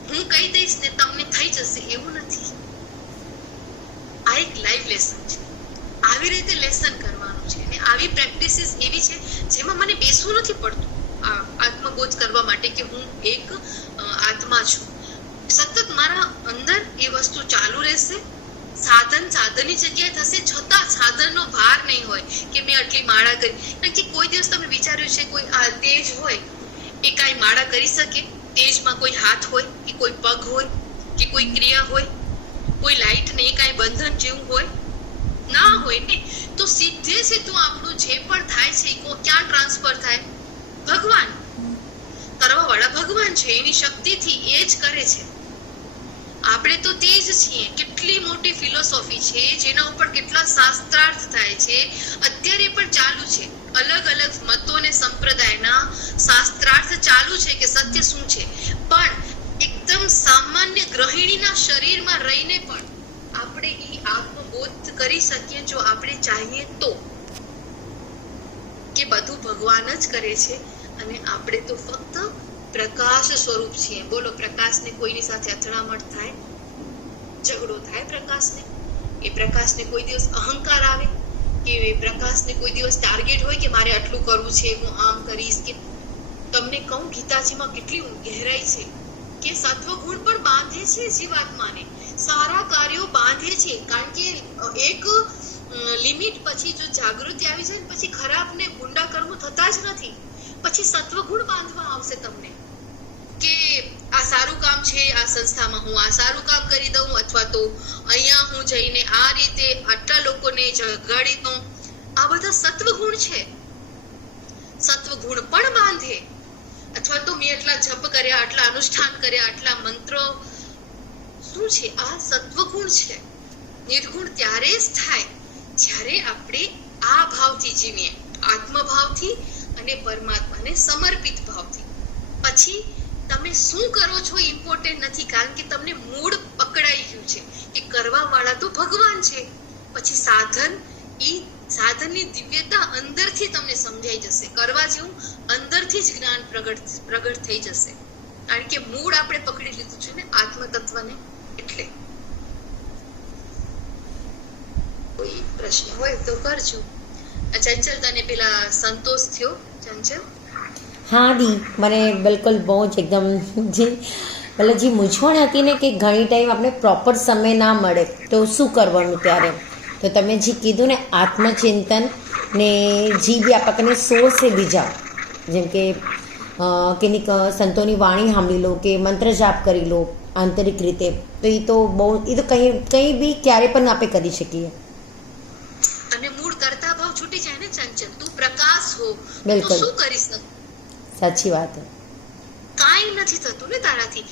હું કહી દઈશ ને તમને થઈ જશે એવું નથી. આ એક લાઈવ લેસન છે, આવી રીતે લેસન કરવાનું છે અને આવી પ્રેક્ટિસીસ એવી છે જેમાં મને બેસવું નથી પડતું આ આત્મબોધ કરવા માટે કે હું એક આત્મા છું. સતત મારા અંદર એ વસ્તુ ચાલુ રહેશે. સાધનની જગ્યાએ થશે, છતાં સાધનનો ભાર નહીં હોય કે મેં આટલી માળા કરી. કારણ કે કોઈ દિવસ તમે વિચાર્યું છે કોઈ આ તેજ હોય એ કાંઈ માળા કરી શકે? તેજમાં કોઈ હાથ હોય કે કોઈ પગ હોય કે કોઈ ક્રિયા હોય, કોઈ લાઈટ ને કાંઈ બંધન જેવું હોય? ના હોય ને. તો સીધે સીધું આપણું જે પણ થાય છે એ ક્યાં ટ્રાન્સફર થાય? ભગવાન કરવા વાળા ભગવાન છે, એની શક્તિથી એ જ કરે છે. આપણે તો તે જ છીએ. કેટલી મોટી ફિલોસોફી છે જેના ઉપર કેટલા શાસ્ત્રાર્થ થાય છે, અત્યારે પણ ચાલુ છે. અલગ અલગ મતો અને સંપ્રદાયના શાસ્ત્રાર્થ ચાલુ છે કે સત્ય શું છે. પણ એકદમ સામાન્ય ગૃહિણીના શરીરમાં રહીને પણ આપણે એ આત્મબોધ કરી શકીએ જો આપણે ચાહીએ તો, કે બધું ભગવાન જ કરે છે અને આપણે તો ફક્ત પ્રકાશ સ્વરૂપ છીએ. બોલો, પ્રકાશને કોઈની સાથે અથડામણ થાય, ઝઘડો થાય પ્રકાશને? એ પ્રકાશને કોઈ દિવસ અહંકાર આવે કે પ્રકાશને કોઈ દિવસ ટાર્ગેટ હોય કે મારે આટલું કરવું છે, હું આમ કરીશ? કે તમને કહું, ગીતાજીમાં કેટલી ગહેરાઈ છે કે સત્વગુણ પણ બાંધે છે જીવાત્માને, સારા કાર્યો બાંધે છે. કારણ કે એક લિમિટ પછી જો જાગૃતિ આવી જાય પછી ખરાબને ગુંડા કર્મો થતા જ નથી. પછી સત્વગુણ બાંધવા આવશે તમને કે આ સારું કામ છે, આ સંસ્થામાં હું આ સારું કામ કરી દઉં, અથવા તો અહીંયા હું જઈને આ રીતે આટલા લોકોને જગાડી દઉં. આ બધા સત્વગુણ છે. સત્વગુણ પણ બાંધે. અથવા તો મેં આટલા જપ કર્યા, આટલા અનુષ્ઠાન કર્યા, આટલા મંત્રો, શું છે? આ સત્વગુણ છે. નિર્ગુણ ત્યારે જ થાય જ્યારે આપણે આ ભાવથી જીવીએ, આત્મભાવથી અને પરમાત્માને સમર્પિત ભાવથી. પછી તમે શું કરો છો ઇમ્પોર્ટન્ટ નથી, કારણ કે તમને મૂળ પકડાઈ ગયું છે કે કરવા વાળા તો ભગવાન છે. પછી સાધનની દિવ્યતા અંદરથી તમને સમજાઈ જશે. કરવા જેવું અંદરથી જ જ્ઞાન પ્રગટ થઈ જશે, કારણ કે મૂળ આપણે પકડી લીધું છે ને આત્મ તત્વને. એટલે કોઈ પ્રશ્ન હોય તો કરજો. ચંચલ, તને પેલા સંતોષ થયો? ચંચલ? હા દી, મને બિલકુલ બહુ જ એકદમ જે મતલબ જે મૂંઝવણ હતી ને કે ઘણી ટાઈમ આપણે પ્રોપર સમય ના મળે તો શું કરવાનું ત્યારે, તો તમે જે કીધું ને આત્મચિંતન ને જે બી આપણને સોર્સ છે બીજા, જેમ કે કેની સંતોની વાણી સાંભળી લો કે મંત્ર જાપ કરી લો આંતરિક રીતે, તો એ તો બહુ એ તો કંઈ બી ક્યારે પણ આપણે કરી શકીએ. અને મૂળ કરતા ભાવ છૂટી જાય ને ચંચલ. તું પ્રકાશ હો તો શું કરી શકે? સાચી વાત. કાંઈ નથી થતું ને તારાથી.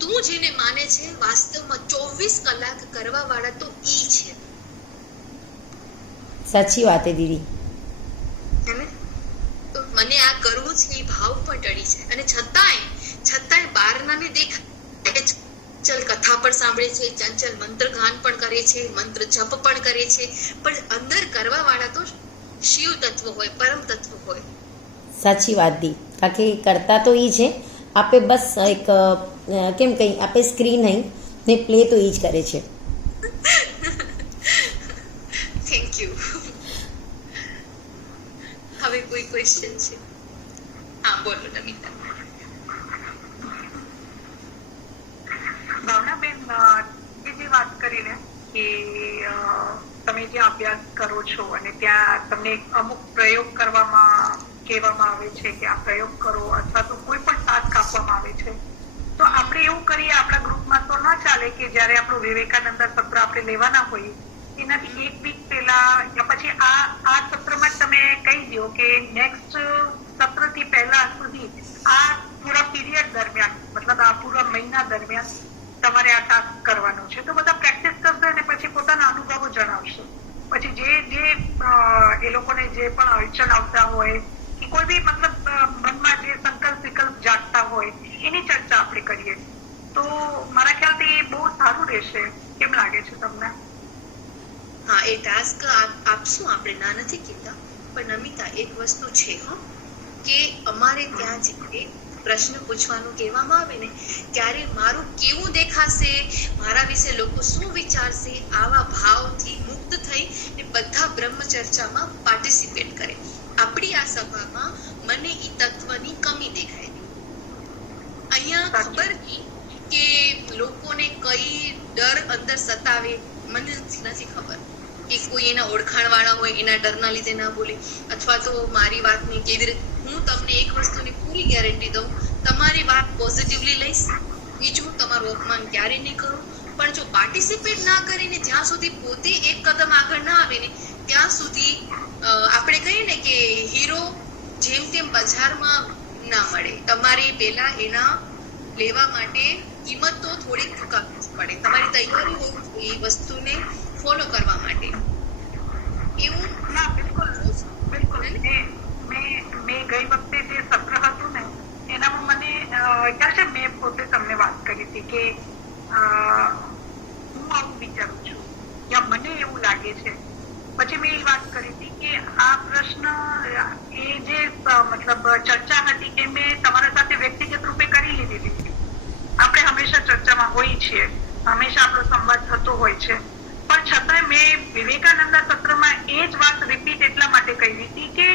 તું જેને માને છે વાસ્તવમાં 24 કલાક કરવા વાળા તો ઈ છે. સાચી વાત હે દીદી. તો મને આ કરવું છે એ ભાવ પણ ટળી છે. અને છતાંય બહારનાને દેખાય. ચંચલ કથા પણ સાંભળે છે, ચંચલ મંત્ર ગાન પણ કરે છે, મંત્ર જપ પણ કરે છે, પણ અંદર કરવા વાળા તો શિવ તત્વ હોય, પરમ તત્વ હોય. સાચી વાત દી, કારણ કે કરતા તો એ છે, આપે બસ એક કેમ કંઈ આપે સ્ક્રીન નહીં ને પ્લે તો એ જ કરે છે. Thank you. હવે કોઈ ક્વેશ્ચન છે? હા બોલો નમિતા. ભાવનાબેન, એ જે વાત કરી ને કે તમે જ્યાં અભ્યાસ કરો છો અને ત્યાં તમને અમુક પ્રયોગ કરવામાં કહેવામાં આવે છે કે આ પ્રયોગ કરો, અથવા તો કોઈ પણ ટાસ્ક આપવામાં આવે છે, તો આપણે એવું કરીએ આપણા ગ્રુપમાં તો ન ચાલે કે જ્યારે આપણું વિવેકાનંદ સત્ર આપણે લેવાના હોઈએ એનાથી એક વીક પહેલા યા પછી આ સત્રમાં તમે કહી દો કે નેક્સ્ટ સત્રથી પહેલા સુધી આ પૂરા પીરિયડ દરમિયાન, મતલબ આ પૂરા મહિના દરમિયાન તમારે આ ટાસ્ક કરવાનો છે. તો બધા પ્રેક્ટિસ કરશે અને પછી પોતાના અનુભવો જણાવશે. પછી જે એ લોકોને જે પણ અડચણ આવતા હોય કે કોઈ બી મતલબ મનમાં જે સંકલ્પ વિકલ્પ જાગતા હોય એની ચર્ચા આપણે કરીએ. તો મારા ખ્યાલથી એ બહુ સારું રહેશે. કેમ લાગે છે તમને? હા, એ ટાસ્ક આપશું આપણે, ના નથી કહેતા. પણ નમિતા, એક વસ્તુ છે કે અમારે ત્યાં જે પ્રશ્ન પૂછવાનું કહેવામાં આવે ને ત્યારે મારું કેવું દેખાશે, મારા વિશે લોકો શું વિચારશે, આવા ભાવથી મુક્ત થઈ ને બધા બ્રહ્મચર્ચામાં પાર્ટિસિપેટ કરે. આપણી આ સભામાં મને ઈ તત્વની કમી દેખાય. અહીંયા ખબર નહીં કે લોકોને કઈ ડર અંદર સતાવે, મને નથી ખબર કે કોઈ એના ઓળખાણ વાળા હોય એના ડરના લીધે ના બોલે, અથવા તો મારી વાતની કેવી રીતે. હું તમને એક વસ્તુની પૂરી ગેરંટી દઉં, તમારી વાત પોઝિટિવલી લઈશ, બીજું તમારું અપમાન ક્યારે નહીં કરું. પણ જો પાર્ટિસિપેટ ના કરીને જ્યાં સુધી પોતે એક કદમ આગળ ના આવે ને ત્યાં સુધી આપણે કહીએ ને કે હીરો જેમ તેમ બજારમાં ના મળે. તમારે પહેલા એના લેવા માટે કિંમત તો થોડીક ચૂકવવી પડે. તમારી તૈયારી હોવી જોઈએ એ વસ્તુને ફોલો કરવા માટે. એવું ના, બિલકુલ બિલકુલ. મેં ગઈ વખતે જે સત્ર હતું ને એનામાં મને ખ્યાલ છે, મેં પોતે તમને વાત કરી હતી કે હું આવું વિચારું છું યા મને એવું લાગે છે. પછી મેં એ વાત કરી હતી કે આ પ્રશ્ન એ જે મતલબ ચર્ચા હતી કે મેં તમારા સાથે વ્યક્તિગત રૂપે કરી લીધી હતી. આપણે હંમેશા ચર્ચામાં હોઈએ છીએ, હંમેશા આપણો સંવાદ થતો હોય છે, પણ છતાંય મેં વિવેકાનંદના સત્રમાં એ જ વાત રિપીટ એટલા માટે કહી હતી કે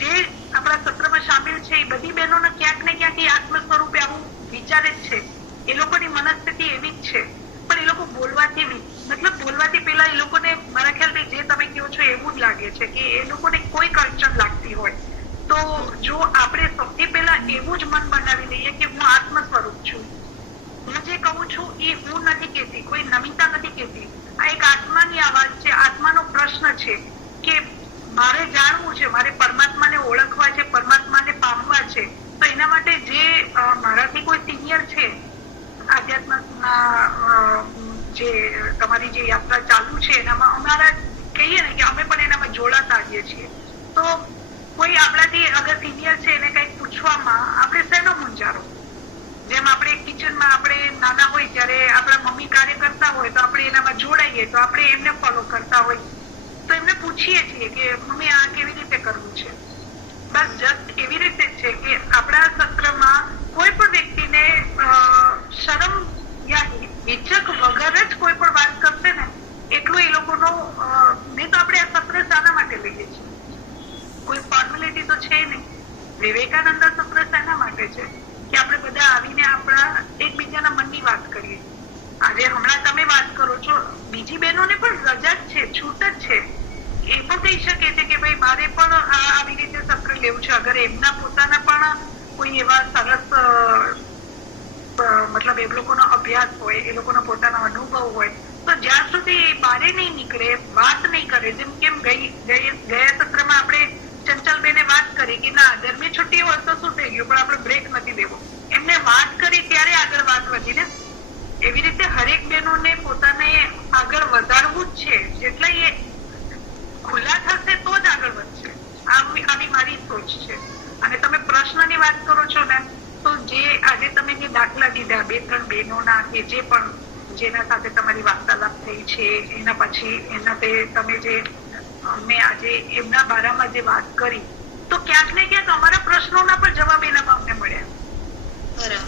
જે આપણા સત્રમાં સામેલ છે એ બધી બહેનોને ક્યાંક ને ક્યાંક એ આત્મ સ્વરૂપે આવું વિચારે જ છે. એ લોકોની મનસ્થિતિ એવી જ છે, પણ એ લોકો બોલવાથી બોલવાથી પહેલા એ લોકોને મારા ખ્યાલથી જે તમે કહો છો એવું જ લાગે છે કે એ લોકોને કોઈ અડચણ લાગતી હોય. તો જો આપણે સૌથી પહેલા એવું જ મન બનાવી લઈએ કે હું આત્મ સ્વરૂપ છું, હું જે કહું છું એ હું નથી કહેતી, કોઈ નમિતા નથી કહેતી, આ એક આત્માની આવાજ છે, આત્માનો પ્રશ્ન છે કે મારે જાણવું છે, મારે પરમાત્માને ઓળખવા છે, પરમાત્માને પામવા છે. તો એના માટે જે મારાથી કોઈ સિનિયર છે, આધ્યાત્મના જે તમારી જે યાત્રા ચાલુ છે એનામાં અમારા કહીએ ને કે અમે પણ એનામાં જોડાતા આવીએ છીએ. તો કોઈ આપણાથી અગર સિનિયર છે એને કંઈક પૂછવામાં આપણે શેનો મૂંઝારો. જેમ આપણે કિચનમાં આપણે નાના હોય ત્યારે આપણા મમ્મી કાર્ય કરતા હોય તો આપણે એનામાં જોડાઈએ, તો આપણે એમને ફોલો કરતા હોય તો એમને પૂછીએ છીએ કે મમ્મી આ કેવી રીતે કરવું છે. બસ જસ્ટ એવી રીતે છે કે આપણા સત્રમાં કોઈ પણ વ્યક્તિને શરમ યા હિચક વગર જ કોઈ પણ વાત કરશે ને એટલું એ લોકોનો નહીં. તો આપણે આ સત્ર શાના માટે લઈએ છીએ? કોઈ ફોર્મેલિટી તો છે નહીં. વિવેકાનંદ સત્ર શાના માટે છે કે આપણે બધા આવીને આપણા એકબીજાના મનની વાત કરીએ. આજે હમણાં તમે વાત કરો છો, બીજી બહેનોને પણ રજા જ છે, છૂટ જ છે. એ પણ કહી શકે છે કે ભાઈ મારે પણ આવી રીતે સત્ર લેવું છે. અગર એમના પોતાના પણ કોઈ એવા સરસ મતલબ એ લોકોનો અભ્યાસ હોય, એ લોકોનો પોતાનો અનુભવ હોય, તો જ્યાં સુધી બારે નહીં નીકળે, વાત નહીં કરે, જેમ કેમ ગયા સત્રમાં આપણે ચંચલબેને વાત કરી કે ના ગરમી છુટ્ટી હોય તો શું થઈ ગયું પણ આપણે બ્રેક નથી દેવો, એમને વાત કરી ત્યારે આગળ વાત વધી ને. એવી રીતે હરેક બહેનોને પોતાને આગળ વધારવું જ છે. જેટલા એ ખુલ્લા થશે તો જ આગળ વધશે. આવી મારી સોચ છે. અને તમે પ્રશ્નની વાત કરો છો ને, તો જે આજે તમે જે દાખલા દીધા 2-3 બહેનોના કે જે પણ જેના સાથે તમારી વાર્તાલાપ થઈ છે, એના પછી એના તમે જે મેં આજે એમના બારામાં જે વાત કરી, તો ક્યાંક ને ક્યાંક અમારા પ્રશ્નોના પણ જવાબ એનામાં અમને મળ્યા.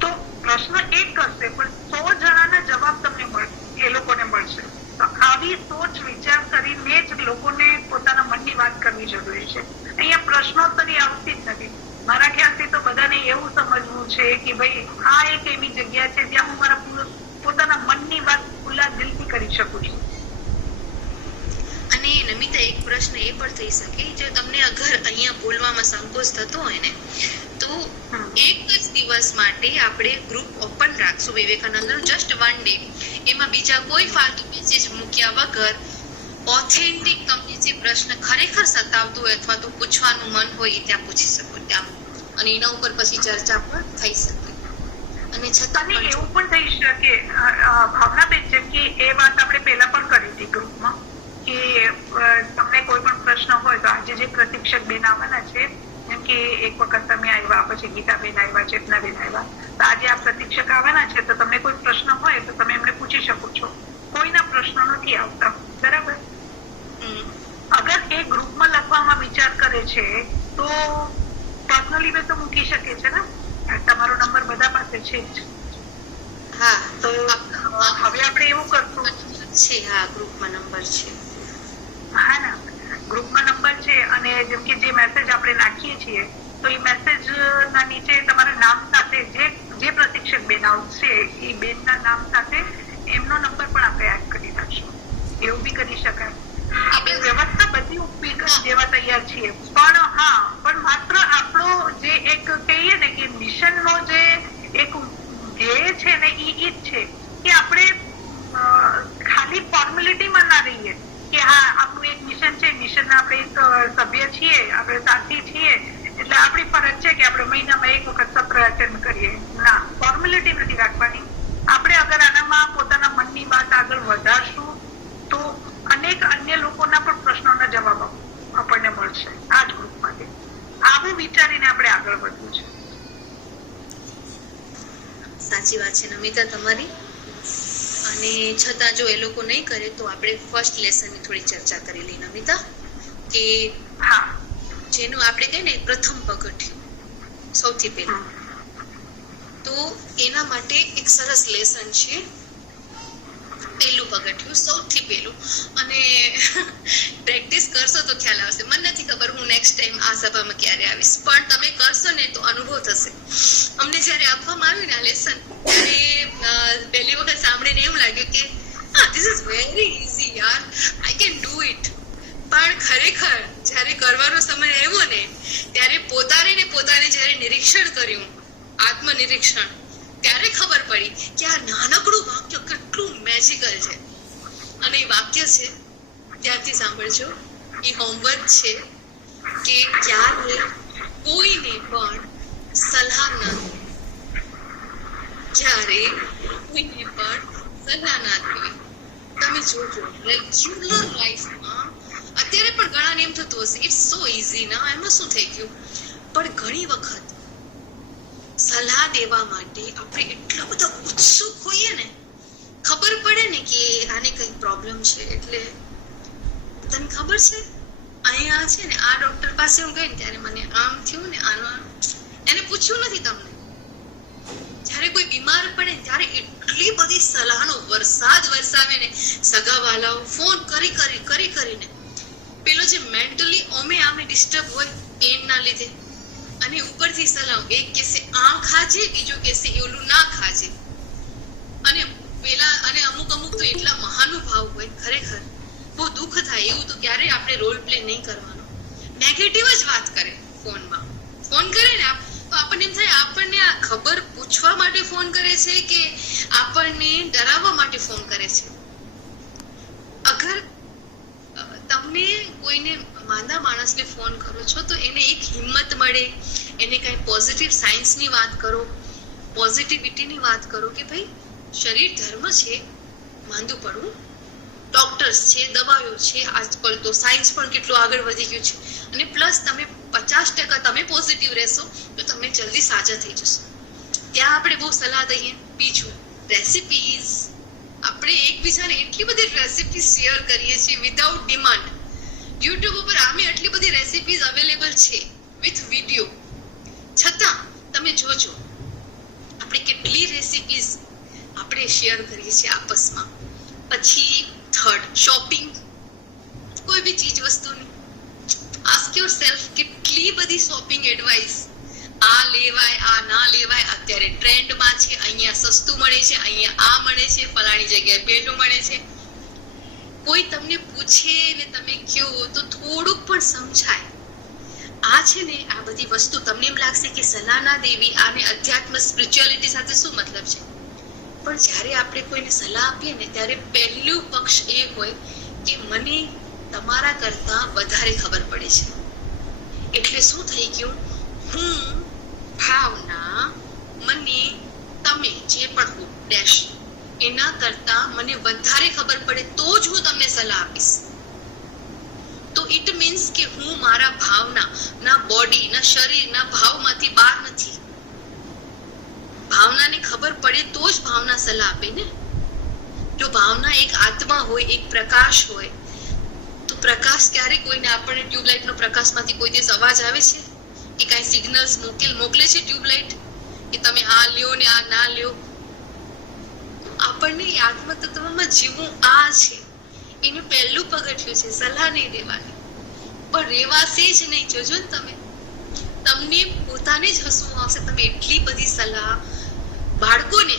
તો પ્રશ્ન એક કરશે પણ 100 જણાના જવાબ તમને એ લોકોને મળશે. તો આવી સોચ વિચાર કરીને જ લોકોને પોતાના મનની વાત કરવી જરૂરી છે. અહીંયા પ્રશ્નોત્તરી આવતી જ નથી. મારા ખ્યાલથી તો બધાને એવું સમજવું છે કે ભાઈ આ એક એવી જગ્યા છે જ્યાં હું મારા પોતાના મનની વાત ખુલ્લા દિલથી કરી શકું છું. અને નમિતા, એક પ્રશ્ન એ પણ થઈ શકે, જો તમને અગર અહીંયા બોલવામાં સંકોચ થતો હોય ને તો એક જ દિવસ માટે આપણે ગ્રુપ ઓપન રાખશું વિવેકાનંદનું, જસ્ટ 1 ડે. એમાં બીજા કોઈ ફાલતુ મેસેજ મૂક્યા વગર ઓથેન્ટિક તમને જે પ્રશ્ન ખરેખર સતાવતો હોય અથવા તો પૂછવાનું મન હોય એ ત્યાં પૂછી શકો ત્યાં, અને એના ઉપર પછી ચર્ચા પણ થઈ શકે. અને છતાં એવું પણ થઈ શકે ભાવનાબેન, જેમ કે એ વાત આપણે પહેલા પણ કરી હતી ગ્રુપમાં કે તમને કોઈ પણ પ્રશ્ન હોય તો આજે જે પ્રશિક્ષક બેન આવવાના છે, જેમ કે એક વખત તમે આવ્યા, પછી ગીતાબેન આવ્યા, ચેતનાબેન આવ્યા, તો આજે આ પ્રશિક્ષક આવવાના છે તો તમને કોઈ પ્રશ્ન હોય તો તમે એમને પૂછી શકો છો. કોઈના પ્રશ્નો નથી આવતા, બરાબર? અગર એ ગ્રુપમાં લખવામાં વિચાર કરે છે તો પર્સનલી તો મૂકી શકે છે ને. તમારો નંબર બધા પાસે છે જ. હા, તો હવે આપણે એવું કરશું છે, હા ગ્રુપમાં નંબર છે. હા ના, ગ્રુપમાં નંબર છે અને જેમ કે જે મેસેજ આપણે નાખીએ છીએ તો એ મેસેજ ના નીચે તમારા નામ સાથે જે પ્રશિક્ષક બેન આવશે એ બેનના નામ સાથે એમનો નંબર પણ આપણે એડ કરી નાખશું. એવું બી કરી શકાય. આપણે વ્યવસ્થા બધી ઊભી કરી દેવા તૈયાર છીએ, પણ માત્ર આપણો જે એક કહીએ ને કે મિશનનો જે એક ધ્યેય છે ને એ જ છે કે આપણે ખાલી ફોર્મેલિટીમાં ના રહીએ કે હા આપણું એક મિશન છે, મિશનના આપણે એક સભ્ય છીએ, આપણે સાથી છીએ એટલે આપણી ફરજ છે કે આપણે મહિનામાં એક વખત સત્ર અટેન્ડ કરીએ. ના, ફોર્મેલિટી નથી રાખવાની. આપણે અગર આનામાં પોતાના મનની વાત આગળ વધારશું તો અનેક અન્ય લોકોના પણ પ્રશ્નોના જવાબ આપણને મળશે આ જ ગ્રુપમાંથી. આવું વિચારીને આપણે આગળ વધવું છે. સાચી વાત છે નમિતા તમારી. અને છતાં જો એ લોકો નહીં કરે તો આપણે ફર્સ્ટ લેસનની થોડી ચર્ચા કરી લઈએ નમિતા, કે હા, જેનું આપણે કહીએ ને પ્રથમ પગથિયું સૌથી પહેલું, તો એના માટે એક સરસ લેસન છે. પહેલું પગથિયું સૌથી પહેલું, અને પ્રેક્ટિસ કરશો તો ખ્યાલ આવશે. મને નથી ખબર હું નેક્સ્ટ ટાઈમ આ સભામાં ક્યારે આવીશ, પણ તમે કરશો ને તો અનુભવ થશે. અમને જ્યારે આપવામાં આવ્યું ને આ લેસન ત્યારે પહેલી વખત સાંભળીને એવું લાગ્યું કે ધીસ ઇઝ વેરી ઇઝી યાર, આઈ કેન ડુ ઇટ. પણ ખરેખર જ્યારે કરવાનો સમય આવ્યો ને ત્યારે પોતાને જ્યારે નિરીક્ષણ કર્યું, આત્મનિરીક્ષણ, ત્યારે ખબર પડી કે આ નાનકડું વાક્ય કેટલું મેજિકલ છે. અને એ વાક્ય છે, ત્યારથી સાંભળજો, એ હોમવર્ક છે કે ક્યારે કોઈને પણ સલાહ ન દો. ક્યારે કોઈને પણ સલાહ ના દેવી. તમે જોજો રેગ્યુલર લાઈફમાં અત્યારે પણ ઘણાને એમ થતું હશે ઇટ્સ સો ઇઝી ના, એમાં શું થઈ ગયું, પણ ઘણી વખત સલાહ દેવા માટે આપણે એટલા બધા ઉત્સુક હોઈએ ને, ખબર પડે ને કે આને કંઈક પ્રોબ્લેમ છે, એટલે તને ખબર છે અહીંયા છે ને આ ડોક્ટર પાસે હું ગઈ ને ત્યારે મને આમ થયું ને, એને પૂછ્યું નથી તમને. જ્યારે કોઈ બીમાર પડે ત્યારે એટલી બધી સલાહનો વરસાદ વરસાવે ને, સગાવાલાઓ ફોન કરીને પેલો જે મેન્ટલી આમે ડિસ્ટર્બ હોય પેનના લીધે, અને ઉપરથી સલાહ, એક કહેશે આમ ખાજે, બીજો કહેશે ઓલું ના ખાજે. અને અમુક તો એટલા મહાનુભાવ હોય, ખરેખર બહુ દુઃખ થાય. એવું તો ક્યારેય આપણે રોલ પ્લે નહીં કરવાનો. નેગેટિવ જ વાત કરે ફોનમાં. ફોન કરે ને તો આપણને એમ થાય આપણને આ ખબર પૂછવા માટે ફોન કરે છે કે આપણને ડરાવવા માટે ફોન કરે છે. અગર તમને કોઈને માંદા માણસને ફોન કરો છો તો એને એક હિંમત મળે, એને કઈ પોઝિટિવ સાયન્સની વાત કરો, પોઝિટિવિટીની વાત કરો કે ભાઈ શરીર ધર્મ છે, માંદું પડવું, ડોક્ટર્સ છે, દવાઓ છે, આજકાલ તો સાયન્સ પણ કેટલું આગળ વધી ગયું છે. અને પ્લસ તમે 50% તમે પોઝિટિવ રહેશો તો તમે જલ્દી સાજા થઈ જશો. ત્યાં આપણે બહુ સલાહ દઈએ. બીજું, રેસિપીઝ, આપણે એકબીજાને એટલી બધી રેસિપી શેર કરીએ છીએ વિધાઉટ ડિમાન્ડ. યુટ્યુબ ઉપર આમે એટલી બધી રેસિપીઝ અવેલેબલ છે વિથ વિડીયો, છતાં તમે જોજો આપણે કેટલી રેસિપીઝ આપણે શેર કરીએ છીએ આપસમાં. પછી થર્ડ, શોપિંગ, કોઈ બી ચીજ વસ્તુની આસ્ક યોરસેલ્ફ કેટલી બધી શોપિંગ એડવાઇસ, આ લેવાય, આ ના લેવાય, અત્યારે ટ્રેન્ડમાં છે, અહીંયા સસ્તું મળે છે, અહીંયા આ મળે છે, ફલાણી જગ્યાએ પેલું મળે છે. કોઈ તમને પૂછે ને તમે કહો તો થોડુંક પણ સમજાય. આ છે ને આ બધી વસ્તુ તમને એમ લાગશે કે સલાહ ના દેવી, આને અધ્યાત્મ સ્પિરિચ્યુઆલિટી સાથે શું મતલબ છે, પણ જ્યારે આપણે કોઈને સલાહ આપીએ ને ત્યારે પહેલું પક્ષ એ હોય કે મને તમારા કરતા વધારે ખબર પડે છે. એટલે શું થઈ ગયું, હું ભાવના, મને તમે જે પણ હો ડેશ એના કરતા મને વધારે ખબર પડે તો જ હું તમને સલાહ આપીશ. તો ઇટ મીન્સ કે હું મારા ભાવના ના બોડી ના શરીર ના ભાવમાંથી બહાર નથી. ભાવનાને ખબર પડે તો જ ભાવના સલાહ આપે ને. જો ભાવના એક આત્મા હોય, એક પ્રકાશ હોય, તો પ્રકાશ ક્યારે કોઈને આપણને ટ્યુબલાઇટનો પ્રકાશમાંથી કોઈ દિવસ અવાજ આવે છે કે કાંઈ સિગ્નલ્સ મોકલે છે ટ્યુબલાઇટ કે તમે આ લ્યો ને આ ના લ્યો? આપણને આત્મતત્વમાં જીવવું આ છે. એનું પહેલું પગથિયું છે સલાહ નહીં દેવાની. પણ રેવાશે જ નહીં. જોજો ને તમે, તમને પોતાને જ હસવું આવશે. તમે એટલી બધી સલાહ બાળકોને,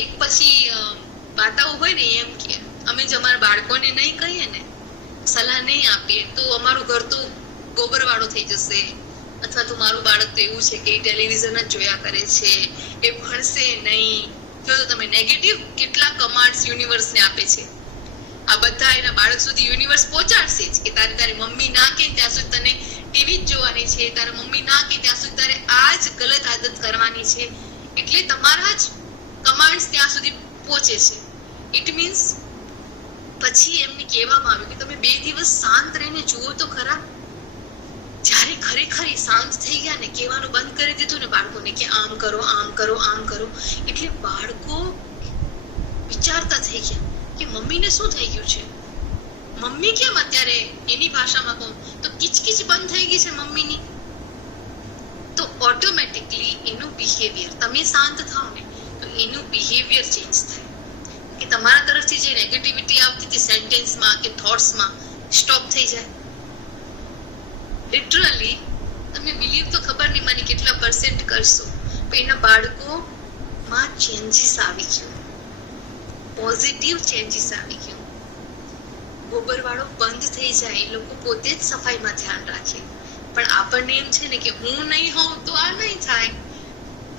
એક પછી વાતાઓ હોય ને એમ કે અમે જો અમારા બાળકોને નહીં કહીએ ને, સલાહ નહીં આપીએ તો અમારું ઘર તો ગોબરવાળો થઈ જશે, અથવા તો મારું બાળક તો એવું છે કે ટેલિવિઝન જ જોયા કરે છે, એ ભણશે નહીં. જો તો તમે નેગેટિવ કેટલા કમાન્ડ્સ યુનિવર્સને આપે છે. આ બધા એના બાળક સુધી યુનિવર્સ પહોંચાડશે જ કે તારી મમ્મી ના કે ત્યાં સુધી તને ટીવી જ જોવાની છે, તારા મમ્મી ના કે ત્યાં સુધી તારે આ જ ગલત આદત કરવાની છે. એટલે તમારા જ કમાન્ડ્સ ત્યાં સુધી પહોંચે છે. ઇટ મીન્સ પછી એમને કહેવામાં આવ્યું કે તમે 2 દિવસ શાંત રહીને જુઓ તો ખરા. જ્યારે ખરેખર શાંત થઈ ગયા ને, કહેવાનું બંધ કરી દીધું ને બાળકોને કે આમ કરો, આમ કરો, આમ કરો, એટલે બાળકો વિચારતા થઈ ગયા કે મમ્મીને શું થઈ ગયું છે, મમ્મી કેમ અત્યારે એની ભાષામાં કહું તો કિચકિચ બંધ થઈ ગઈ છે મમ્મીની. તો ઓટોમેટિકલી એનું બિહેવિયર, તમે શાંત થાવ ને તો એનું બિહેવિયર ચેન્જ થાય કે તમારા તરફથી જે નેગેટિવિટી આવતી હતી સેન્ટેન્સમાં કે થોટ્સમાં સ્ટોપ થઈ જાય. લિટરલી તમે બિલીવ તો ખબર નહીં મને કેટલા % કરશો, પણ એના બાળકોમાં ચેન્જીસ આવી ગયું, પોઝિટિવ ચેન્જીસ આવી ગયું. ગોબરવાળો બંધ થઈ જાય, એ લોકો પોતે જ સફાઈમાં ધ્યાન રાખે. પણ આપણને એમ છે ને કે હું નહીં હોઉં તો આ નહીં થાય.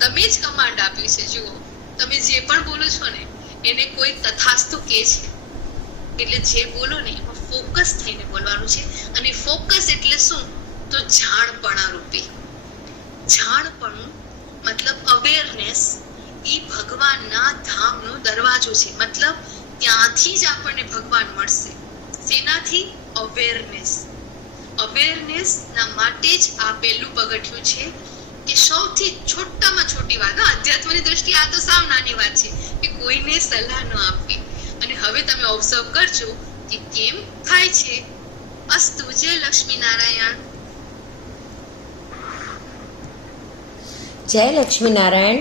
તમે જ કમાન્ડ આપ્યું છે. જુઓ, તમે જે પણ બોલો છો ને એને કોઈ તથાસ્તુ કહે છે. એટલે જે બોલો ને એમાં ફોકસ થઈને બોલવાનું છે. અને ફોકસ એટલે શું? તો જાણપણા રૂપે. જાણપણું મતલબ અવેરનેસ, એ ભગવાનના ધામનો દરવાજો છે. મતલબ ત્યાંથી જ આપણને ભગવાન મળશે. શેનાથી? અવેરનેસ. અવેરનેસના માટે જ આ પહેલું પગથિયું છે કે સૌથી છોટામાં છોટી વાત, અધ્યાત્મની દ્રષ્ટિએ આ તો સાવ નાની વાત છે કે કોઈને સલાહ ન આપવી. અને હવે તમે ઓબ્ઝર્વ કરજો કે કેમ થાય છે. અસ્તુ. જય લક્ષ્મીનારાયણ. જય લક્ષ્મીનારાયણ.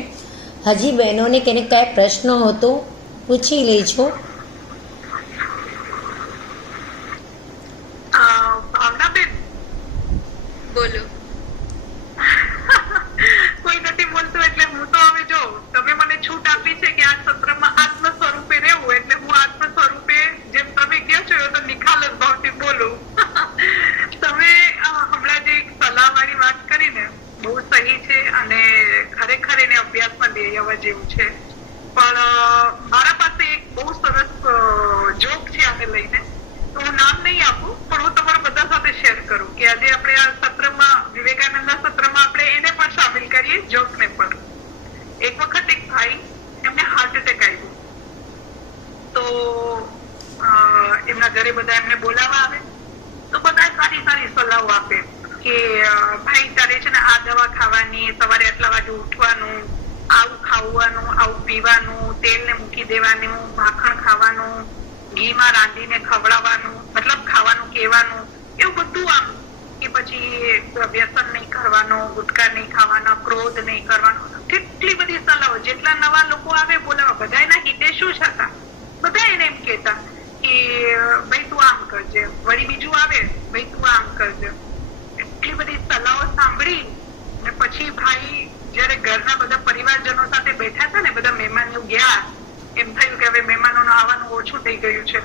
હજી બહેનોને કેને કયા પ્રશ્નો હતો પૂછી લેજો. ભાવનાબેન, બોલો. કોઈ નથી બોલતું એટલે હું તો હવે જો તમે મને છૂટ આપી છે કે આ સત્રમાં આત્મ સ્વરૂપે રહેવું, એટલે હું આત્મ સ્વરૂપે જેમ તમે કહો છો એ તો નિખાલસ ભાવથી બોલું. તમે હમણાં જે એક સલાહ વાળી વાત કરી ને, બહુ સહી છે અને ખરેખર એને અભ્યાસમાં લેવા જેવું છે. પણ મારા પાસે એક બહુ સરસ જોક છે આને લઈને, તો હું નામ નહીં આપું પણ હું તમારા બધા સાથે શેર કરું કે આજે આપણે આ સત્રમાં, વિવેકાનંદના સત્રમાં આપણે એને પણ સામેલ કરીએ, જોકને પણ. એક વખત એક ભાઈ, એમને હાર્ટ એટેક આવ્યું, તો એમના ઘરે બધા એમને બોલાવવા આવે તો બધા સારી સારી સલાહો આપે કે ભાઈ તારે છે ને આ દવા ખાવાની, સવારે આટલા વાગે ઉઠવાનું, આવું ખાવાનું, આવું પીવાનું, તેલને મૂકી દેવાનું, માખણ ખાવાનું, ઘીમાં રાંધીને ખવડાવવાનું, મતલબ ખાવાનું કહેવાનું, એવું બધું આમ. કે પછી વ્યસન નહીં કરવાનો, ગુટખા નહીં ખાવાના, ક્રોધ નહીં કરવાનો, કેટલી બધી સલાહો. જેટલા નવા લોકો આવે બોલાવા, બધા એના હિતે શું હતા, બધા એને એમ કહેતા કે ભાઈ તું આમ કરજે, વળી બીજું આવે ભાઈ તું આમ કરજે. એટલી બધી સલાહો સાંભળી ને પછી ભાઈ જયારે ઘરના બધા પરિવારજનો સાથે બેઠા હતા ને, બધા મહેમાનો ગયા, એમ થયું કે હવે મહેમાનોનું આવવાનું ઓછું થઈ ગયું છે.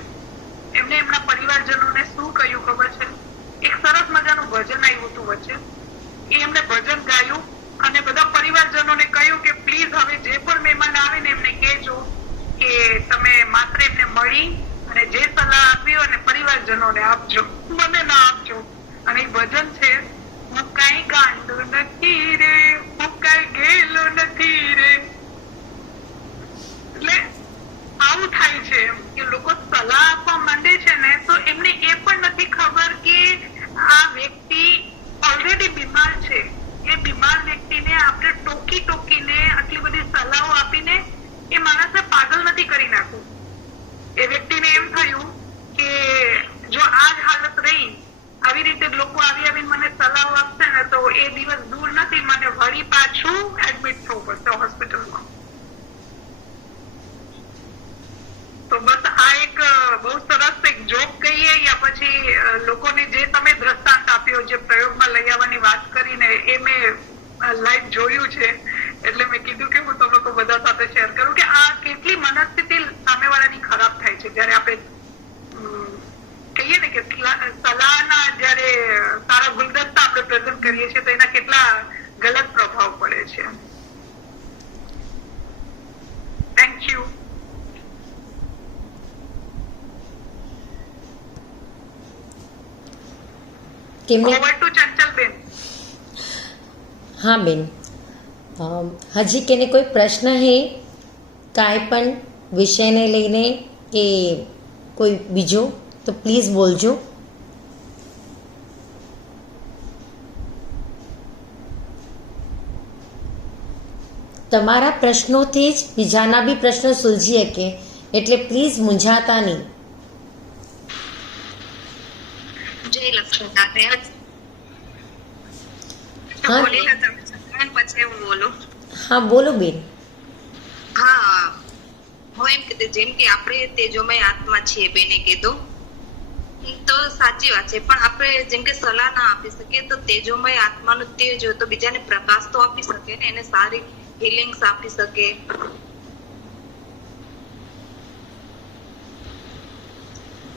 એમને એમના પરિવારજનોને શું કહ્યું ખબર છે? એક સરસ મજાનું ભજન આવ્યું હતું વચ્ચે, એ એમને ભજન ગાયું અને બધા પરિવારજનોને કહ્યું કે પ્લીઝ હવે જે પણ મહેમાન આવે ને એમને કહેજો કે તમે માત્ર એમને મળી અને જે સલાહ આપી હોય ને પરિવારજનોને આપજો, મને ના આપજો. અને એ ભજન છે, હું કઈ ગાંડો નથી રે, હું કઈ ગેલો નથી રે. એટલે આવું થાય છે કે લોકો સલાહ આપવા માંડે છે ને તો એમને એ પણ નથી ખબર કે આ વ્યક્તિ ઓલરેડી બીમાર છે. એ બીમાર વ્યક્તિને આપણે ટોકીને આટલી બધી સલાહો આપીને એ માણસને પાગલ નથી કરી નાખવું. એ વ્યક્તિને એમ થયું કે જો આ જ હાલત રહી, આવી રીતે લોકો આવીને મને સલાહો આપશે ને તો એ દિવસ દૂર નથી, મને વળી પાછું એડમિટ થવું પડશે હોસ્પિટલમાં. તેમને ઓવર ટુ ચંચલબેન. હા બેન, હજી કેને કોઈ પ્રશ્ન હે કાંઈ પણ વિષયને લઈને કે કોઈ બીજો તો પ્લીઝ બોલજો. તમારા પ્રશ્નોથી જ બીજાના બી પ્રશ્નો સુલઝી શકે, એટલે પ્લીઝ મૂંઝાતા નહીં. જય લક્ષ્મીનારાયણ. હા. બોલી લો તમે ચંદ્રબેન, પછી હું બોલું. હા બોલો બેન. હા, હું એમ કીધું જેમ કે આપણે તેજોમય આત્મા છીએ બેને કીધું તો સાચી વાત છે, પણ આપણે જેમ કે સલાહ ના આપી શકીએ તો તેજોમય આત્માનો તેજ હોય તો બીજાને પ્રકાશ તો આપી શકે ને, એને સારી હિલિંગ્સ આપી શકે.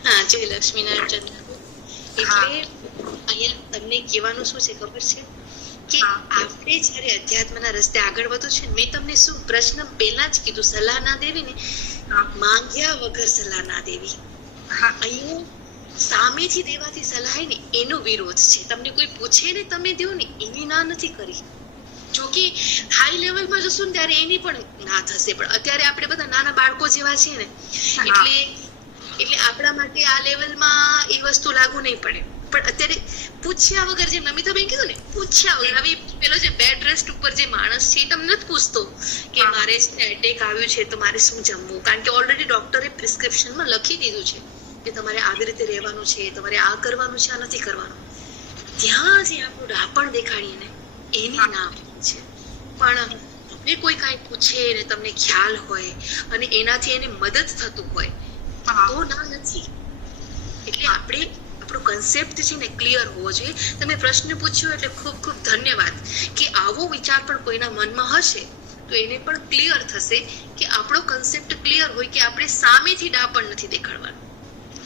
હા, જય લક્ષ્મીનારાયણ ચંદ્રબેન. એટલે અહીંયા તમને કહેવાનું શું છે ખબર છે કે આપણે જ્યારે અધ્યાત્મના રસ્તે આગળ વધો છે, મેં તમને શું પ્રશ્ન પહેલા જ કીધું, સલાહ ના દેવી ને, માંગ્યા વગર સલાહ ના દેવી. અહીંયા સામેથી દેવાથી સલાહ ને એનો વિરોધ છે. તમને કોઈ પૂછે ને તમે દો ને એની ના નથી કરી. જો કે હાઈ લેવલમાં જશું ને ત્યારે એની પણ ના થશે, પણ અત્યારે આપણે બધા નાના બાળકો જેવા છીએ ને, એટલે આપણા માટે આ લેવલમાં એ વસ્તુ લાગુ નહીં પડે. પણ અત્યારે પૂછ્યા વગર, જે નમિતાબેન કીધું ને, પૂછ્યા વગર, હવે પેલો જે બેડ રેસ્ટ ઉપર જે માણસ છે એ તમને નથી પૂછતો કે મારે એટેક આવ્યું છે તો મારે શું જમવું, કારણ કે ઓલરેડી ડોક્ટરે પ્રિસ્ક્રિપ્શનમાં લખી દીધું છે કે તમારે આવી રીતે રહેવાનું છે, તમારે આ કરવાનું છે, આ નથી કરવાનું. ત્યાં જે આપણું રાપણ દેખાડીએ ને એની નામ છે. પણ તમને કોઈ કાંઈ પૂછે ને તમને ખ્યાલ હોય અને એનાથી એને મદદ થતું હોય તો ના નથી. એટલે આપણે આપણો કન્સેપ્ટ છે ને ક્લિયર હોવો જોઈએ. તમે પ્રશ્ન પૂછ્યો એટલે ખૂબ ખૂબ ધન્યવાદ. કે આવો વિચાર પણ કોઈના મનમાં હશે તો એને પણ ક્લિયર થશે કે આપણો કન્સેપ્ટ ક્લિયર હોય કે આપણે સામેથી ડાપણ નથી દેખાડવાનું.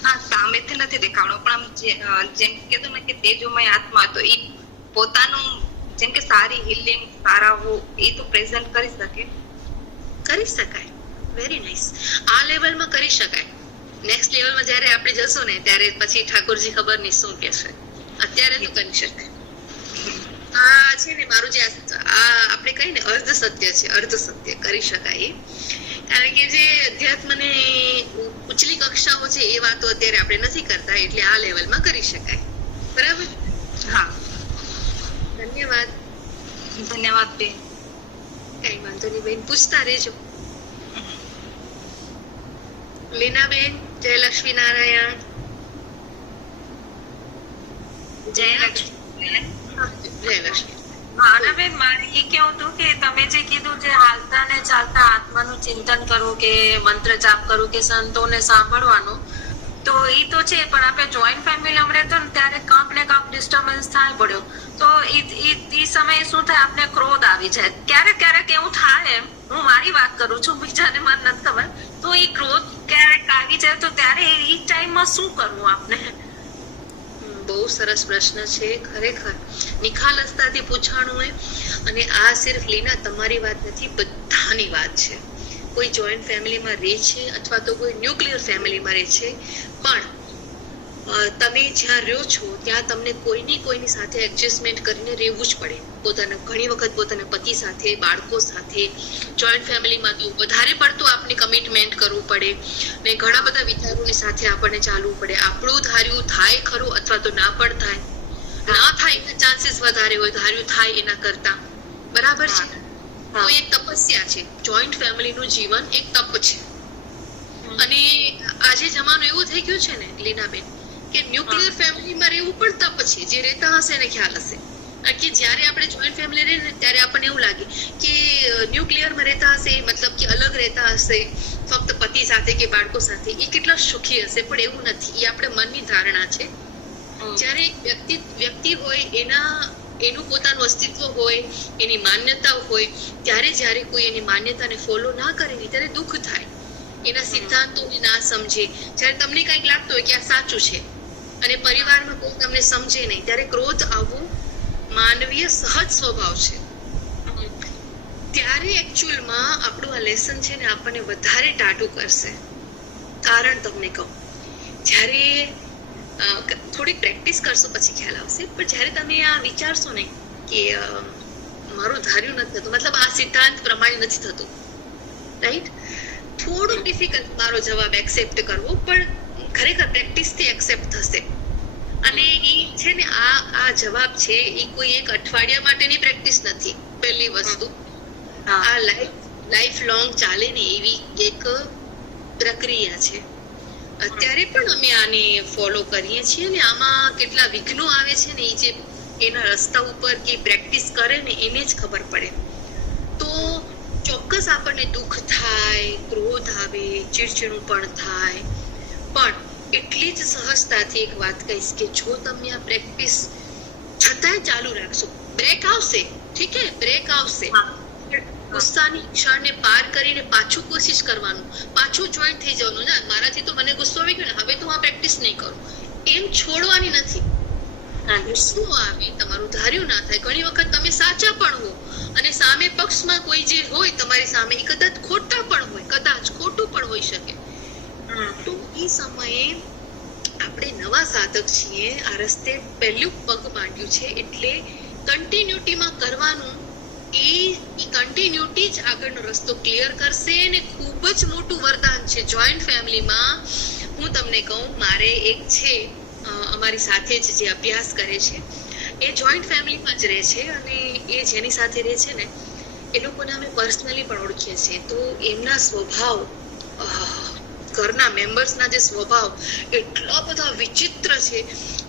હા, સામેથી નથી દેખાડવાનું, પણ આમ જેમ કીધું ને કે તેજોમય આત્મા તો એ પોતાનું જેમ કે સારી હિલિંગ, સારા હો એ તો પ્રેઝન્ટ કરી શકાય. Very nice. આ લેવલમાં કરી શકાય. નેક્સ્ટ લેવલમાં જ્યારે આપણે જશું ને ત્યારે પછી ઠાકોરજી ખબર નહીં શું કહેશે. અત્યારે તો કરી શકાય. આ છે ને મારું જે આ આપણે કહીએ ને અર્ધ સત્ય છે, અર્ધ સત્ય કરી શકાય. કારણ કે જે અધ્યાત્મને ઉચલી કક્ષાઓ છે એ વાતો અત્યારે આપણે નથી કરતા, એટલે આ લેવલમાં કરી શકાય. બરાબર? હા, ધન્યવાદ. ધન્યવાદ બેન. કઈ વાંધો નહીં બેન, પૂછતા રહેજો. લીનાબેન, જય લક્ષ્મીનારાયણ. જય લક્ષ્મી. જય લક્ષ્મી. અને બેન મારે એ કેવું હતું કે તમે જે કીધું જે હાલતા ને ચાલતા આત્માનું ચિંતન કરવું કે મંત્ર જાપ કરવું કે સંતોને સાંભળવાનું, તો એ તો છે, પણ આપણે જોઈન્ટ ફેમિલીમાં રહેતો ને ત્યારે કાંક ને કાંક ડિસ્ટર્બન્સ થાય પડ્યો તો એ સમયે શું થાય, આપણે ક્રોધ આવી જાય. ક્યારેક એવું થાય, એમ હું મારી વાત કરું છું, બીજાને મને નથી ખબર, તો એ ક્રોધ ક્યારેક આવી જાય તો ત્યારે એ ટાઈમમાં શું કરવું આપણે? બહુ સરસ પ્રશ્ન છે ખરેખર, નિખાલસતાથી પૂછાણું હોય. અને આ સિર્ફ લીના તમારી વાત નથી, બધાની વાત છે. કોઈ જોઈન્ટ ફેમિલીમાં રહે છે અથવા તો કોઈ ન્યુક્લિયર ફેમિલીમાં રહે છે, પણ તમે જ્યાં રહ્યો છો ત્યાં તમને કોઈની સાથે એડજસ્ટમેન્ટ કરીને રહેવું જ પડે. ઘણી વખત પોતાના પતિ સાથે, બાળકો સાથે, જોઈન્ટ ફેમિલીમાં તો વધારે પડતું આપણે કમિટમેન્ટ કરવું પડે ને ઘણા બધા વિચારોની સાથે આપણને ચાલવું પડે. આપણું ધાર્યું થાય ખરું અથવા તો ના પણ થાય, ના થાય એના ચાન્સીસ વધારે હોય, ધાર્યું થાય એના કરતા. બરાબર છે? તો એક તપસ્યા છે. જોઈન્ટ ફેમિલીનું જીવન એક તપ છે. અને આજે જમાનો એવો થઈ ગયો છે ને લીનાબેન કે ન્યુક્લિયર ફેમિલીમાં રહેવું પણ તપ છે. જે રહેતા હશે એને ખ્યાલ હશે. કારણ કે જ્યારે આપણે જોઈન્ટ ફેમિલી રહે ને ત્યારે આપણને એવું લાગે કે ન્યુક્લિયરમાં રહેતા હશે મતલબ કે અલગ રહેતા હશે ફક્ત પતિ સાથે કે બાળકો સાથે, એ કેટલા સુખી હશે, પણ એવું નથી. એ આપણે મનની ધારણા છે. જ્યારે વ્યક્તિ હોય એનું પોતાનું અસ્તિત્વ હોય, એની માન્યતા હોય, ત્યારે કોઈ એની માન્યતાને ફોલો ના કરે ત્યારે દુઃખ થાય. એના સિદ્ધાંતોને ના સમજે, જ્યારે તમને કંઈક લાગતું હોય કે આ સાચું છે અને પરિવારમાં કોઈ તમને સમજે નહીં, ત્યારે ક્રોધ આવવું માનવીય સહજ સ્વભાવ છે. ત્યારે એકચ્યુઅલમાં આપણું આ લેસન છે ને આપણને વધારે ટાટું કરશે. કારણ તમને કહું, જ્યારે થોડીક પ્રેક્ટિસ કરશો પછી ખ્યાલ આવશે. પણ જ્યારે તમે આ વિચારશો ને કે મારું ધાર્યું નથી થતું, મતલબ આ સિદ્ધાંત પ્રમાણે નથી થતું, રાઈટ, થોડું ડિફિકલ્ટ મારો જવાબ એક્સેપ્ટ કરવો, પણ ખરેખર પ્રેક્ટિસથી એક્સેપ્ટ થશે. અને એ છે ને આ જવાબ છે એ કોઈ એક અઠવાડિયા માટેની પ્રેક્ટિસ નથી. પહેલી વસ્તુ, આ લાઈફ લોંગ ચાલે ને એવી એક પ્રક્રિયા છે. અત્યારે પણ અમે આને ફોલો કરીએ છીએ ને આમાં કેટલા વિઘ્નો આવે છે ને એ જે એના રસ્તા ઉપર કે પ્રેક્ટિસ કરે ને એને જ ખબર પડે. તો ચોક્કસ આપણને દુઃખ થાય, ક્રોધ આવે, ચીડચીડું પણ થાય, પણ એટલી જ સહજતાથી એક વાત કહીશ કે જો તમે આ પ્રેક્ટિસ છતાંય ચાલુ રાખશો, બ્રેક આવશે, ઠીક હે, બ્રેક આવશે, ગુસ્સાની ક્ષણને પાર કરીને પાછું કોશિશ કરવાનું, પાછું જોઈન્ટ થઈ જવાનું. ના, મારાથી તો મને ગુસ્સો આવી ગયો ને, હવે તો હું આ પ્રેક્ટિસ નહીં કરું, એમ છોડવાની નથી. ગુસ્સો આવે, તમારું ધાર્યું ના થાય. ઘણી વખત તમે સાચા પણ હો અને સામે પક્ષમાં કોઈ જે હોય તમારી સામે એ કદાચ ખોટા પણ હોય, કદાચ ખોટું પણ હોઈ શકે. તો એ સમયે આપણે નવા સાધક છીએ, આ રસ્તે પહેલું પગ માંડ્યું છે, એટલે કન્ટિન્યુટીમાં કરવાનું. એ કન્ટિન્યુટી જ આગળનો રસ્તો ક્લિયર કરશે અને ખૂબ જ મોટું વરદાન છે જોઈન્ટ ફેમિલીમાં. હું તમને કહું, મારે એક છે અમારી સાથે જ જે અભ્યાસ કરે છે, એ જોઈન્ટ ફેમિલીમાં જ રહે છે અને એ જેની સાથે રહે છે ને એ લોકોને અમે પર્સનલી પણ ઓળખીએ છીએ. તો એમના સ્વભાવ, ઘરના મેમ્બર્સના જે સ્વભાવ એટલા બધા વિચિત્ર છે,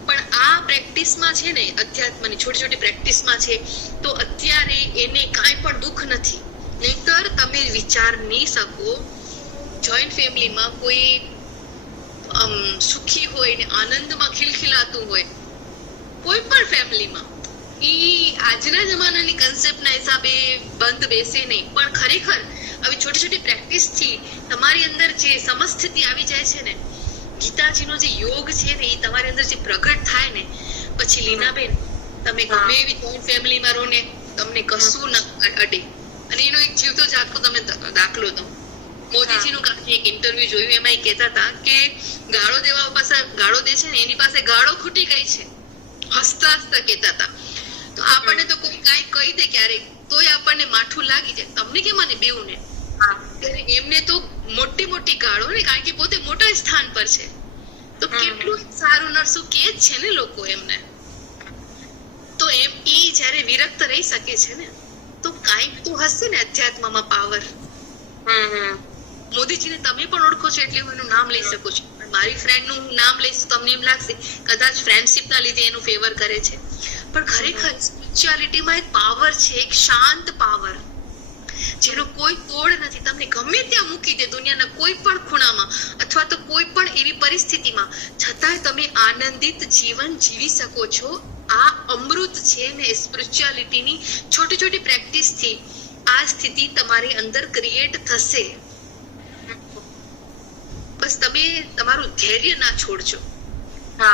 પણ આ પ્રેક્ટિસમાં છે ને, અધ્યાત્મની છોટી છોટી પ્રેક્ટિસમાં છે, તો અત્યારે એને કાંઈ પણ દુઃખ નથી. નહીંતર તમે વિચાર નહીં શકો, જોઈન્ટ ફેમિલીમાં કોઈ સુખી હોય ને આનંદમાં ખિલખિલાતું હોય, કોઈ પણ ફેમિલીમાં, ઈ આજના જમાનાની કન્સેપ્ટના હિસાબે બંધ બેસે નહીં, પણ ખરેખર આવી છોટી છોટી પ્રેક્ટિસથી તમારી અંદર જે સમસ્થિતિ આવી જાય છે ને, ગીતાજીનો જે યોગ છે ને, એ તમારી અંદર જે પ્રગટ થાય ને, પછી લીનાબેન તમે ગમે એવી જોઈન્ટ ફેમિલીમાં રહો ને, તમને કશું ના અડે. અને એનો એક જીવતો જાગતો તમને દાખલો દઉં. મોદીજીનું કાલે એક ઇન્ટરવ્યુ જોયું, એમાં એ કહેતા હતા કે ગાળો દેવા પાસે ગાળો દે છે ને એની પાસે ગાળો ખૂટી ગઈ છે, હસતા હસતા કહેતા હતા. તો આપણને તો કોઈ કાંઈ કહી દે ક્યારેક તોય આપણને માઠું લાગી જાય, તમને કે મને બેવું ને. એમને તો મોટી મોટી ગાળો ને, કારણ કે પોતે મોટા સ્થાન પર છે, તો કેટલું સારું નરસું કે જ છે ને લોકો એમને. તો એમ ઈ જયારે વિરક્ત રહી શકે છે ને, તો કાંઈક તો હશે ને અધ્યાત્મમાં પાવર. મોદીજીને તમે પણ ઓળખો છો એટલે હું એનું નામ લઈ શકું છું. મારી ફ્રેન્ડનું નામ લઈશ તો તમને એમ લાગશે કદાચ ફ્રેન્ડશિપના લીધે એનું ફેવર કરે છે, પણ ખરેખર સ્પિરિચ્યુઆલિટીમાં એક પાવર છે, એક શાંત પાવર જેનો કોઈ તોડ નથી. તમને ગમે ત્યાં મૂકી દે દુનિયાના કોઈ પણ ખૂણામાં અથવા તો કોઈ પણ એવી પરિસ્થિતિમાં, છતાંય તમે આનંદિત જીવન જીવી શકો છો. આ અમૃત છે ને સ્પિરિચ્યુઆલિટીની છોટી છોટી પ્રેક્ટિસથી આ સ્થિતિ તમારી અંદર ક્રિએટ થશે. બસ તમે તમારું ધૈર્ય ના છોડજો,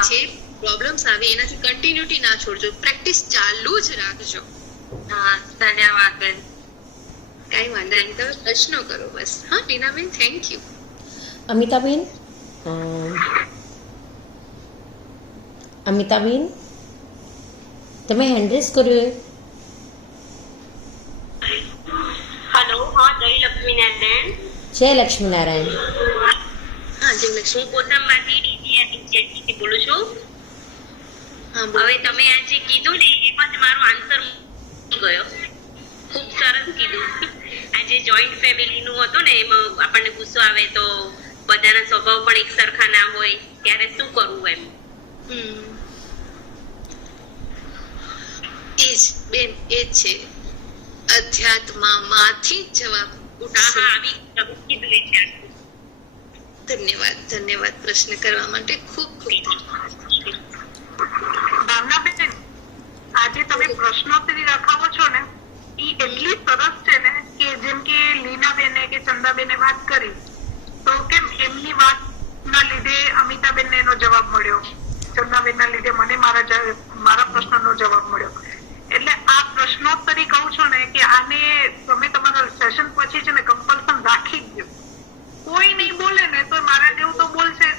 જે પ્રોબ્લેમ્સ આવે એનાથી કન્ટિન્યુટી ના છોડજો, પ્રેક્ટિસ ચાલુ જ રાખજો. ધન્યવાદ બેન. કઈ વાંધો નહીં, તમે પ્રશ્નો કરો બસ. હા ટીનાબેન, થેન્ક યુ. અમિતાબેન, અમિતાબેન તમે હેન્ડ રેઝ કર્યો? હેલો, હા, જય લક્ષ્મીનારાયણ. જય લક્ષ્મીનારાયણ. હા જય લક્ષ્મી. હું કોટમમાંથી ડીજીઆરથી બોલું છું. હા બોલો. હવે તમે આ જે કીધું ને એમાં જ મારો આન્સર ગયો. ખૂબ સરસ કીધું. આ જે જોઈન્ટ ફેમિલીનું હતું ને, એમાં આપણને ગુસ્સો આવે તો બધાના સ્વભાવ પણ એક સરખા ના હોય, ત્યારે શું કરવું એમ. એજ બેન, એજ છે અધ્યાત્મમાંથી જવાબ ઉઠશે. આવી કીધું છે. ધન્યવાદ, ધન્યવાદ પ્રશ્ન કરવા માટે. ખૂબ ખૂબ ભાવનાબેન, આજે તમે પ્રશ્નોત્તરી રખાવો છો ને, એ એટલી સરસ છે ને કે જેમ કે લીનાબેને કે ચંદાબેને વાત કરી, તો કેમ એમની વાતના લીધે અમિતાબેનને એનો જવાબ મળ્યો, ચંદાબેનના લીધે મને મારા પ્રશ્નનો જવાબ મળ્યો. એટલે આ પ્રશ્નોત્તરી કહું છું ને કે આને તમે તમારા સેશન પછી છે ને કમ્પલ્સન રાખી જ દો. કોઈ નહીં બોલે ને તો મારા જેવું તો બોલશે.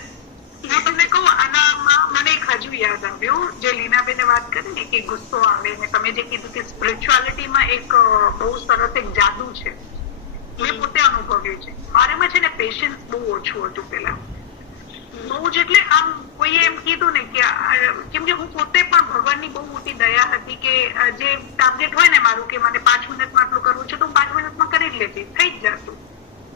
હું તમને કહું, આનામાં મને હજુ યાદ આવ્યું જે લીનાબેને વાત કરી ને કે ગુસ્સો આવે ને તમે જે કીધું કે સ્પિરિચ્યુઆલિટીમાં એક બહુ સરસ એક જાદુ છે, મેં પોતે અનુભવ્યું છે. મારામાં છે ને પેશન્સ બહુ ઓછું હતું પેલા, બહુ જ એટલે આમ કોઈએ એમ કીધું ને કે કેમ કે હું પોતે પણ ભગવાનની બહુ મોટી દયા હતી કે જે ટાર્ગેટ હોય ને મારું કે મને 5 મિનિટમાં આટલું કરવું છે તો 5 મિનિટમાં કરી જ લેતી, થઈ જ જતું.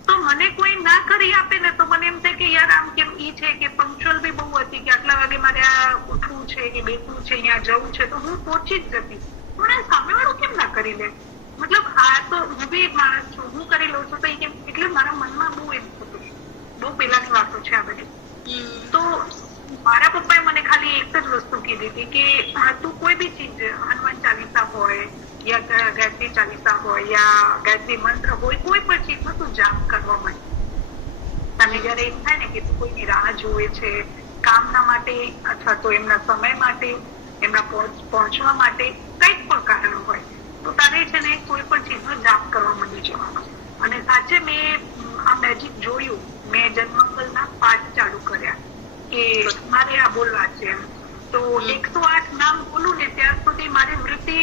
તો મને કોઈ ના કરી આપે ને તો મને એમ થાય કે યાર આમ કેમ ઈ છે કે પંક્ચ્યુઅલ બી બહુ હતી કે આટલા વાગે મારે આ ઉઠવું છે કે બેસવું છે, અહીંયા જવું છે, તો હું પહોંચી જ જતી. પણ સામેવાળું કેમ ના કરી લે? મતલબ આ તો હું બી એક માણસ છું, હું કરી લઉં છું તો કેમ? એટલે મારા મનમાં બહુ એમ થતું, બહુ પેલાની વાતો છે આ બધી. તો મારા પપ્પાએ મને ખાલી એક જ વસ્તુ કીધી હતી કે તું કોઈ બી ચીજ, હનુમાન ચાલીસા હોય યા ગાયત્રી ચાલીસા હોય યા ગાયત્રી મંત્ર હોય, કોઈ પણ ચીજનો તું જાપ કરવા માંડ. તને જયારે એમ થાય ને કે તું કોઈની રાહ જોવે છે કામના માટે અથવા તો એમના સમય માટે, એમના પહોંચવા માટે, કંઈક પણ કારણ હોય તો તારે છે ને કોઈ પણ ચીજનો જાપ કરવા માંડી જવાનો. અને સાચે મેં આ મેજિક જોયું, મેં જન્મંગલના પાઠ ચાલુ કર્યા કે મારે આ બોલવા છે એમ. તો 108 નામ બોલું ને ત્યાર સુધી મારી વૃત્તિ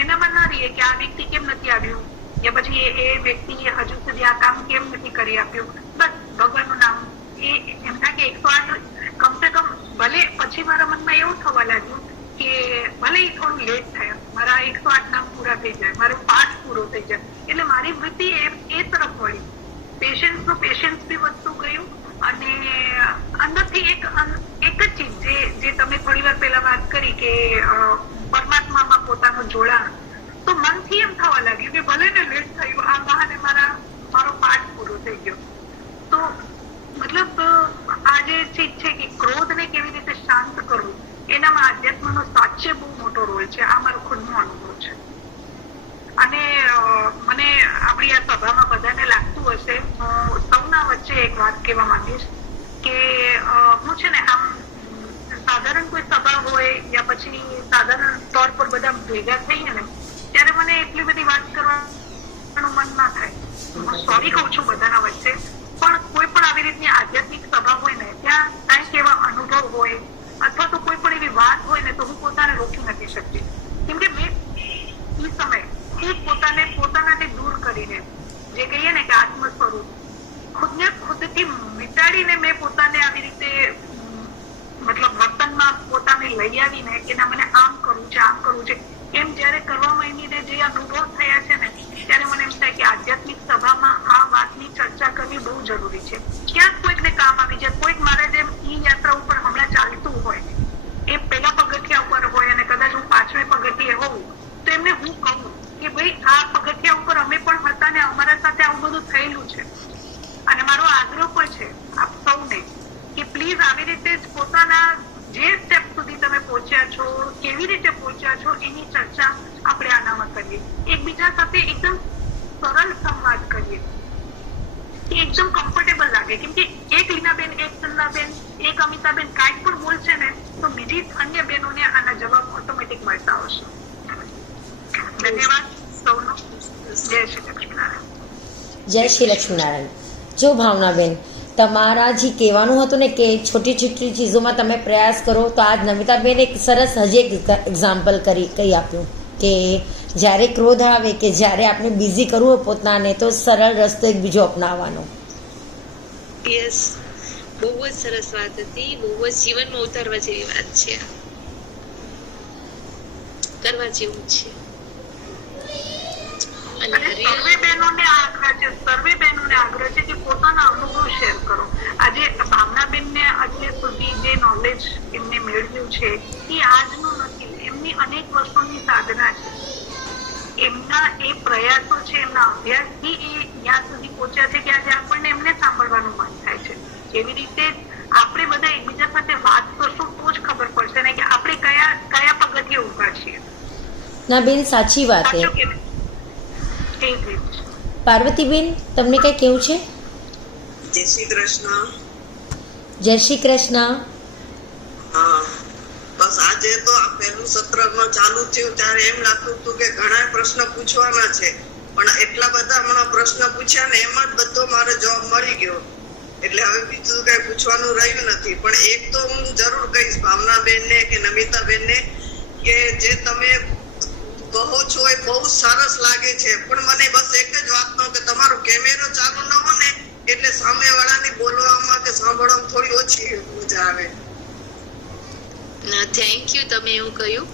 એનામાં ના રહીએ કે આ વ્યક્તિ કેમ નથી આવ્યું યા પછી એ વ્યક્તિ હજુ સુધી આ કામ કેમ નથી કરી આપ્યું. બસ ભગવાનનું નામ એ એમ થાય કે 108 કમસે કમ, ભલે પછી મારા મનમાં એવું થવા લાગ્યું કે ભલે એ થોડું લેટ થાય, મારા 108 નામ પૂરા થઈ જાય, મારો પાઠ પૂરો થઈ જાય. એટલે મારી વૃત્તિ એ તરફ વળી. પેશન્સ બી વધતું ગયું. અને અંદરથી એક જ ચીજ જે તમે થોડી વાર પહેલા વાત કરી કે પરમાત્મામાં પોતાનું જોડાણ, તો મનથી એમ થવા લાગ્યું કે ભલે ને લેટ થયું, આ બહાને મારો પાઠ પૂરો થઈ ગયો. તો મતલબ આ જે ચીજ છે કે ક્રોધને કેવી રીતે શાંત કરવું, એનામાં આધ્યાત્મનો સાચે બહુ મોટો રોલ છે. આ મારો ખુદનો અનુભવ છે. અને મને આપણી આ સભામાં બધાને લાગતું હશે, હું સૌના વચ્ચે એક વાત કહેવા માંગીશ કે હું છે ને આમ સાધારણ કોઈ સભા હોય યા પછી સાધારણ તौर પર બધા ભેગા થઈએ ને ત્યારે મને એટલી બધી વાત કરવાનું મન ના થાય. હું સોરી કહું છું બધાના વચ્ચે, પણ કોઈ પણ આવી રીતની આધ્યાત્મિક સભા હોય ને ત્યાં કંઈક એવા અનુભવ હોય અથવા તો કોઈ પણ એવી વાત હોય ને તો હું પોતાને રોકી નથી શકતી. કેમ કે મેં એ સમય ખુદ પોતાનાથી દૂર કરીને, જે કહીએ ને કે આત્મ સ્વરૂપ, ખુદને ખુદથી મિટાડીને મેં પોતાને આવી રીતે મતલબ વર્તનમાં પોતાને લઈ આવીને કે ના મને આમ કરવું છે, આમ કરવું છે, એમ જયારે કરવા માંડીને જે અનુભવ થયા છે ને ત્યારે મને એમ થાય કે આધ્યાત્મિક સભામાં આ વાતની ચર્ચા કરવી બહુ જરૂરી છે. ક્યાંક કોઈકને કામ આવી જાય, કોઈક મારે જેમ ઈ યાત્રા ઉપર હમણાં ચાલતું હોય, એ પહેલા પગથિયા ઉપર હોય અને કદાચ હું 5મે પગથિયે હોઉં તો એમને હું કહું કે ભાઈ આ પગથિયા ઉપર અમે પણ હતા ને અમારા સાથે આવું બધું થયેલું છે. અને મારો આગ્રહ પણ છે આપ સૌને કે પ્લીઝ આવી રીતે જ પોતાના જે સ્ટેપ સુધી તમે પહોંચ્યા છો, કેવી રીતે પહોંચ્યા છો, એની ચર્ચા આપણે આનામાં કરીએ. એકબીજા સાથે એકદમ સરળ સંવાદ કરીએ, એકદમ કમ્ફર્ટેબલ લાગે. કેમ કે એક લીનાબેન, એક સન્નાબેન, એક અમિતાબેન કાંઈક પણ બોલશે ને તો બીજી અન્ય બહેનોને આના જવાબ ઓટોમેટિક મળતા હશે. ધન્યવાદ સૌનો. જય શ્રી લક્ષ્મીનારાયણ. જય શ્રી લક્ષ્મીનારાયણ. જો ભાવનાબેન, તમારા જે કહેવાનું હતું ને કે છોટી છોટી ચીજોમાં તમે પ્રયાસ કરો, તો આજ નમિતાબેન એક સરસ હજી એક એક્ઝામ્પલ કહી આપ્યું કે જ્યારે ક્રોધ આવે કે જ્યારે આપણે બિઝી કરવું હોય પોતાને તો સરળ રસ્તો એક બીજો અપનાવવાનો. યસ, બહુ જ સરસ વાત હતી, બહુ જ જીવનમાં ઉતારવા જેવી વાત છે, કરવા જેવું છે. સર્વે બહેનોને આગ્રહ છે કે પોતાના અનુભવ શેર કરો. આજે ભાવનાબેનને અત્યાર સુધી જે નોલેજ એમને મેળવ્યું છે એ આજનું નથી, એમની અનેક વર્ષોની સાધના છે, એમના એ પ્રયાસો છે, એમના અભ્યાસથી એ ત્યાં સુધી પહોંચ્યા છે કે આજે આપણને એમને સાંભળવાનું મન થાય છે. એવી રીતે આપણે બધા એકબીજા સાથે વાત કરશું તો જ ખબર પડશે ને કે આપણે કયા પગથિયે ઉભા છીએ. ના બેન, સાચી વાત છે. પાર્વતીબેન, તમને કઈ કેવું છે? જય શ્રી કૃષ્ણ. જય શ્રી કૃષ્ણ. હા, બસ આજે તો આ પહેલું સત્રમાં ચાલુ થયું ત્યારે એમ લાગતું હતું કે ઘણા પ્રશ્ન પૂછવાના છે, પણ એટલા બધા હમણાં પ્રશ્ન પૂછ્યા ને એમાં જ બધો મારો જવાબ મળી ગયો. એટલે હવે બીજું કઈ પૂછવાનું રહ્યું નથી. પણ એક તો હું જરૂર કહીશ ભાવનાબેનને કે નમિતાબેનને કે જે તમે કહો છો એ બહુ સરસ લાગે છે, પણ મને બસ એક જ વાતનો કે તમારો કેમેરો ચાલુ ન હોય ને એટલે સામેવાળાની બોલવામાં કે સાંભળવામાં થોડી ઓછી મજા આવે. થેન્ક યુ, તમે એવું કહ્યું.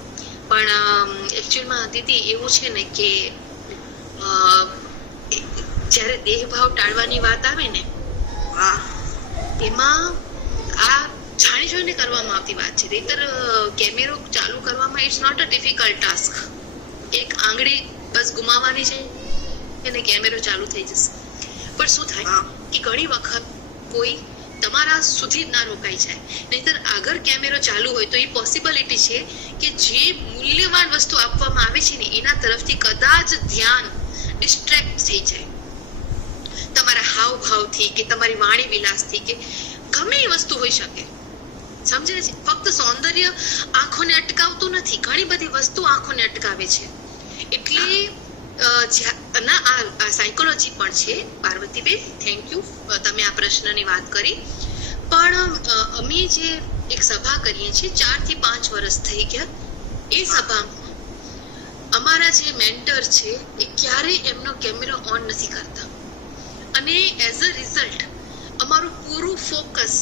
પણ એકચ્યુઅલમાં દીદી એવું છે ને કે જ્યારે દેહભાવ ટાળવાની વાત આવે ને હા એમાં આ જાણી જોઈને કરવામાં આવતી વાત છે. નહીંતર કેમેરો ચાલુ કરવામાં it's not a difficult task. એક આંગળી બસ ગુમાવવાની છે અને કેમેરો ચાલુ થઈ જશે. પણ શું થાય કે ઘણી વખત કોઈ તમારા સુધી ના રોકાઈ જાય. નહીંતર આગળ કેમેરો ચાલુ હોય તો એ પોસિબિલિટી છે કે જે મૂલ્યવાન વસ્તુ આપવામાં આવે છે ને એના તરફથી કદાચ ધ્યાન ડિસ્ટ્રેક્ટ થઈ જાય. તમારા હાવભાવથી કે તમારી વાણી વિલાસથી કે ગમે એ વસ્તુ હોઈ શકે. સમજે છે? ફક્ત સૌંદર્ય આંખોને અટકાવતું નથી, ઘણી બધી વસ્તુ આંખોને અટકાવે છે. એટલે આ સાયકોલોજી પણ છે. પાર્વતીબેન, થેન્ક યુ, તમે આ પ્રશ્નની વાત કરી. પણ અમે જે એક સભા કરીએ છીએ 4 થી 5 વર્ષ થઈ ગયા. એ સભામાં અમારા જે મેન્ટર છે એ ક્યારેય એમનો કેમેરો ઓન નથી કરતા અને એઝ અ રિઝલ્ટ અમારું પૂરું ફોકસ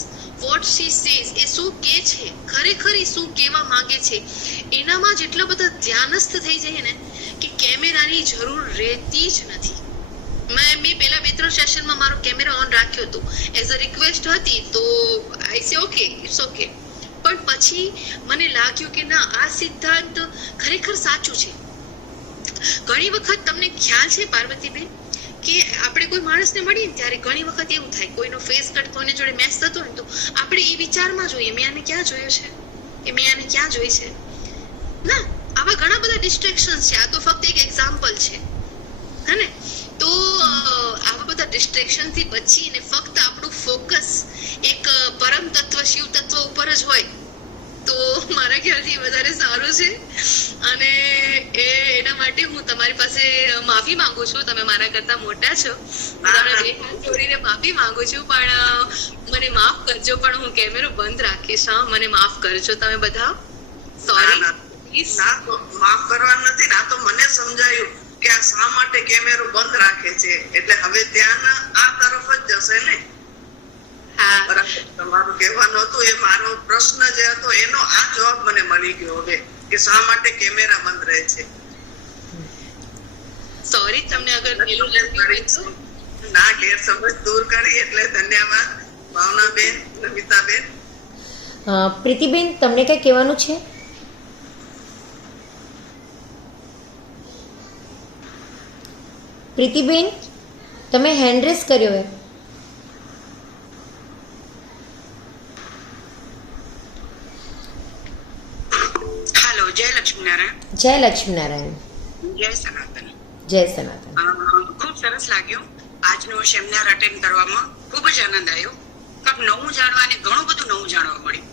વોટ શી સેઝ, એ શું કહે છે, ખરેખર એ શું કહેવા માંગે છે એનામાં જેટલા બધા ધ્યાનસ્થ થઈ જાય ને કે કેમેરાની જરૂર રહેતી જ નથી. મેં પહેલા 2-3 સેશનમાં મારો કેમેરા ઓન રાખ્યો હતો એઝ અ રિક્વેસ્ટ હતી, તો આઈ સે ઓકે, ઇટ્સ ઓકે. પણ પછી મને લાગ્યું કે ના, આ સિદ્ધાંત ખરેખર સાચું છે. ઘણી વખત તમને ખ્યાલ છે પાર્વતીબેન કે આપણે કોઈ માણસને મળીએ ને ત્યારે ઘણી વખત એવું થાય, કોઈનો ફેસ કટ કોઈને જોડે મેચ થતો હોય તો આપણે એ વિચારમાં જોઈએ મેં આને ક્યાં જોયો છે, કે મેં આને ક્યાં જોઈ છે. ના, આવા ઘણા બધા ડિસ્ટ્રેક્શન્સ છે. આ તો ફક્ત એક એક્ઝામ્પલ છે, હે ને? તો આવા બધા ડિસ્ટ્રેક્શનથી બચીને ફક્ત આપણું ફોકસ એક પરમ તત્વ, શિવ તત્વ ઉપર જ હોય તો મારા ખ્યાલથી વધારે સારું છે. અને એના માટે હું તમારી પાસે માફી માંગુ છું. તમે મારા કરતા મોટા છો, તમને 2 હાથ જોડીને માફી માંગુ છું. પણ મને માફ કરજો, પણ હું કેમેરો બંધ રાખીશ. હા, મને માફ કરજો તમે બધા. સોરી. ના, તો માફ કરવાનું નથી. ના, તો મને સમજાયું કે આ શા માટે કેમેરો બંધ રાખે છે, એટલે હવે ધ્યાન આ તરફ જ જશે ને. હા, બરાબર. તમારું કહેવાનું હતું એ મારો પ્રશ્ન જે હતો એનો આ જવાબ મને મળી ગયો હવે કે શા માટે કેમેરા બંધ રહે છે. સોરી તમને અગર પેલું લાગ્યું હોય તો. ના, ગેરસમજ દૂર કરી એટલે ધન્યવાદ ભાવનાબેન, નમિતાબેન. પ્રીતિબેન, તમને કઈ કહેવાનું છે? પ્રીતિબેન, તમે હેન્ડ રેસ કર્યો હે. હેલો, જય લક્ષ્મીનારાયણ. જય લક્ષ્મીનારાયણ. જય સનાતન. જય સનાતન. ખૂબ સરસ લાગ્યું આજનો સેમિનાર અટેન્ડ કરવામાં. ખૂબ જ આનંદ આવ્યો. કંઈક નવું જાણવા અને ઘણું બધું નવું જાણવા મળ્યું.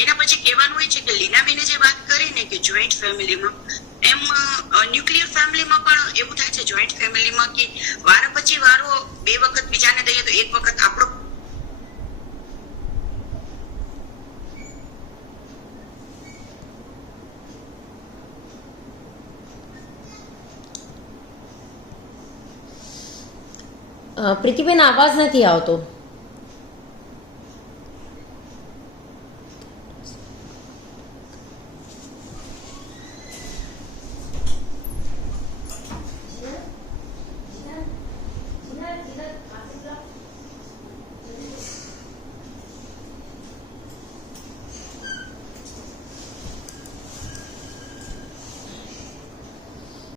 એના પછી કહેવાનું એ છે કે લીનાબેને જે વાત કરી ને કે જોઈન્ટ ફેમિલીમાં, એમ ન્યુક્લિયર ફેમિલીમાં પણ એવું થાય છે. જોઈન્ટ ફેમિલીમાં કે વારો પછી વારો 2 વખત બીજાને દઈએ તો 1 વખત આપણો. પ્રીતિબેન, આવાજ નથી આવતો.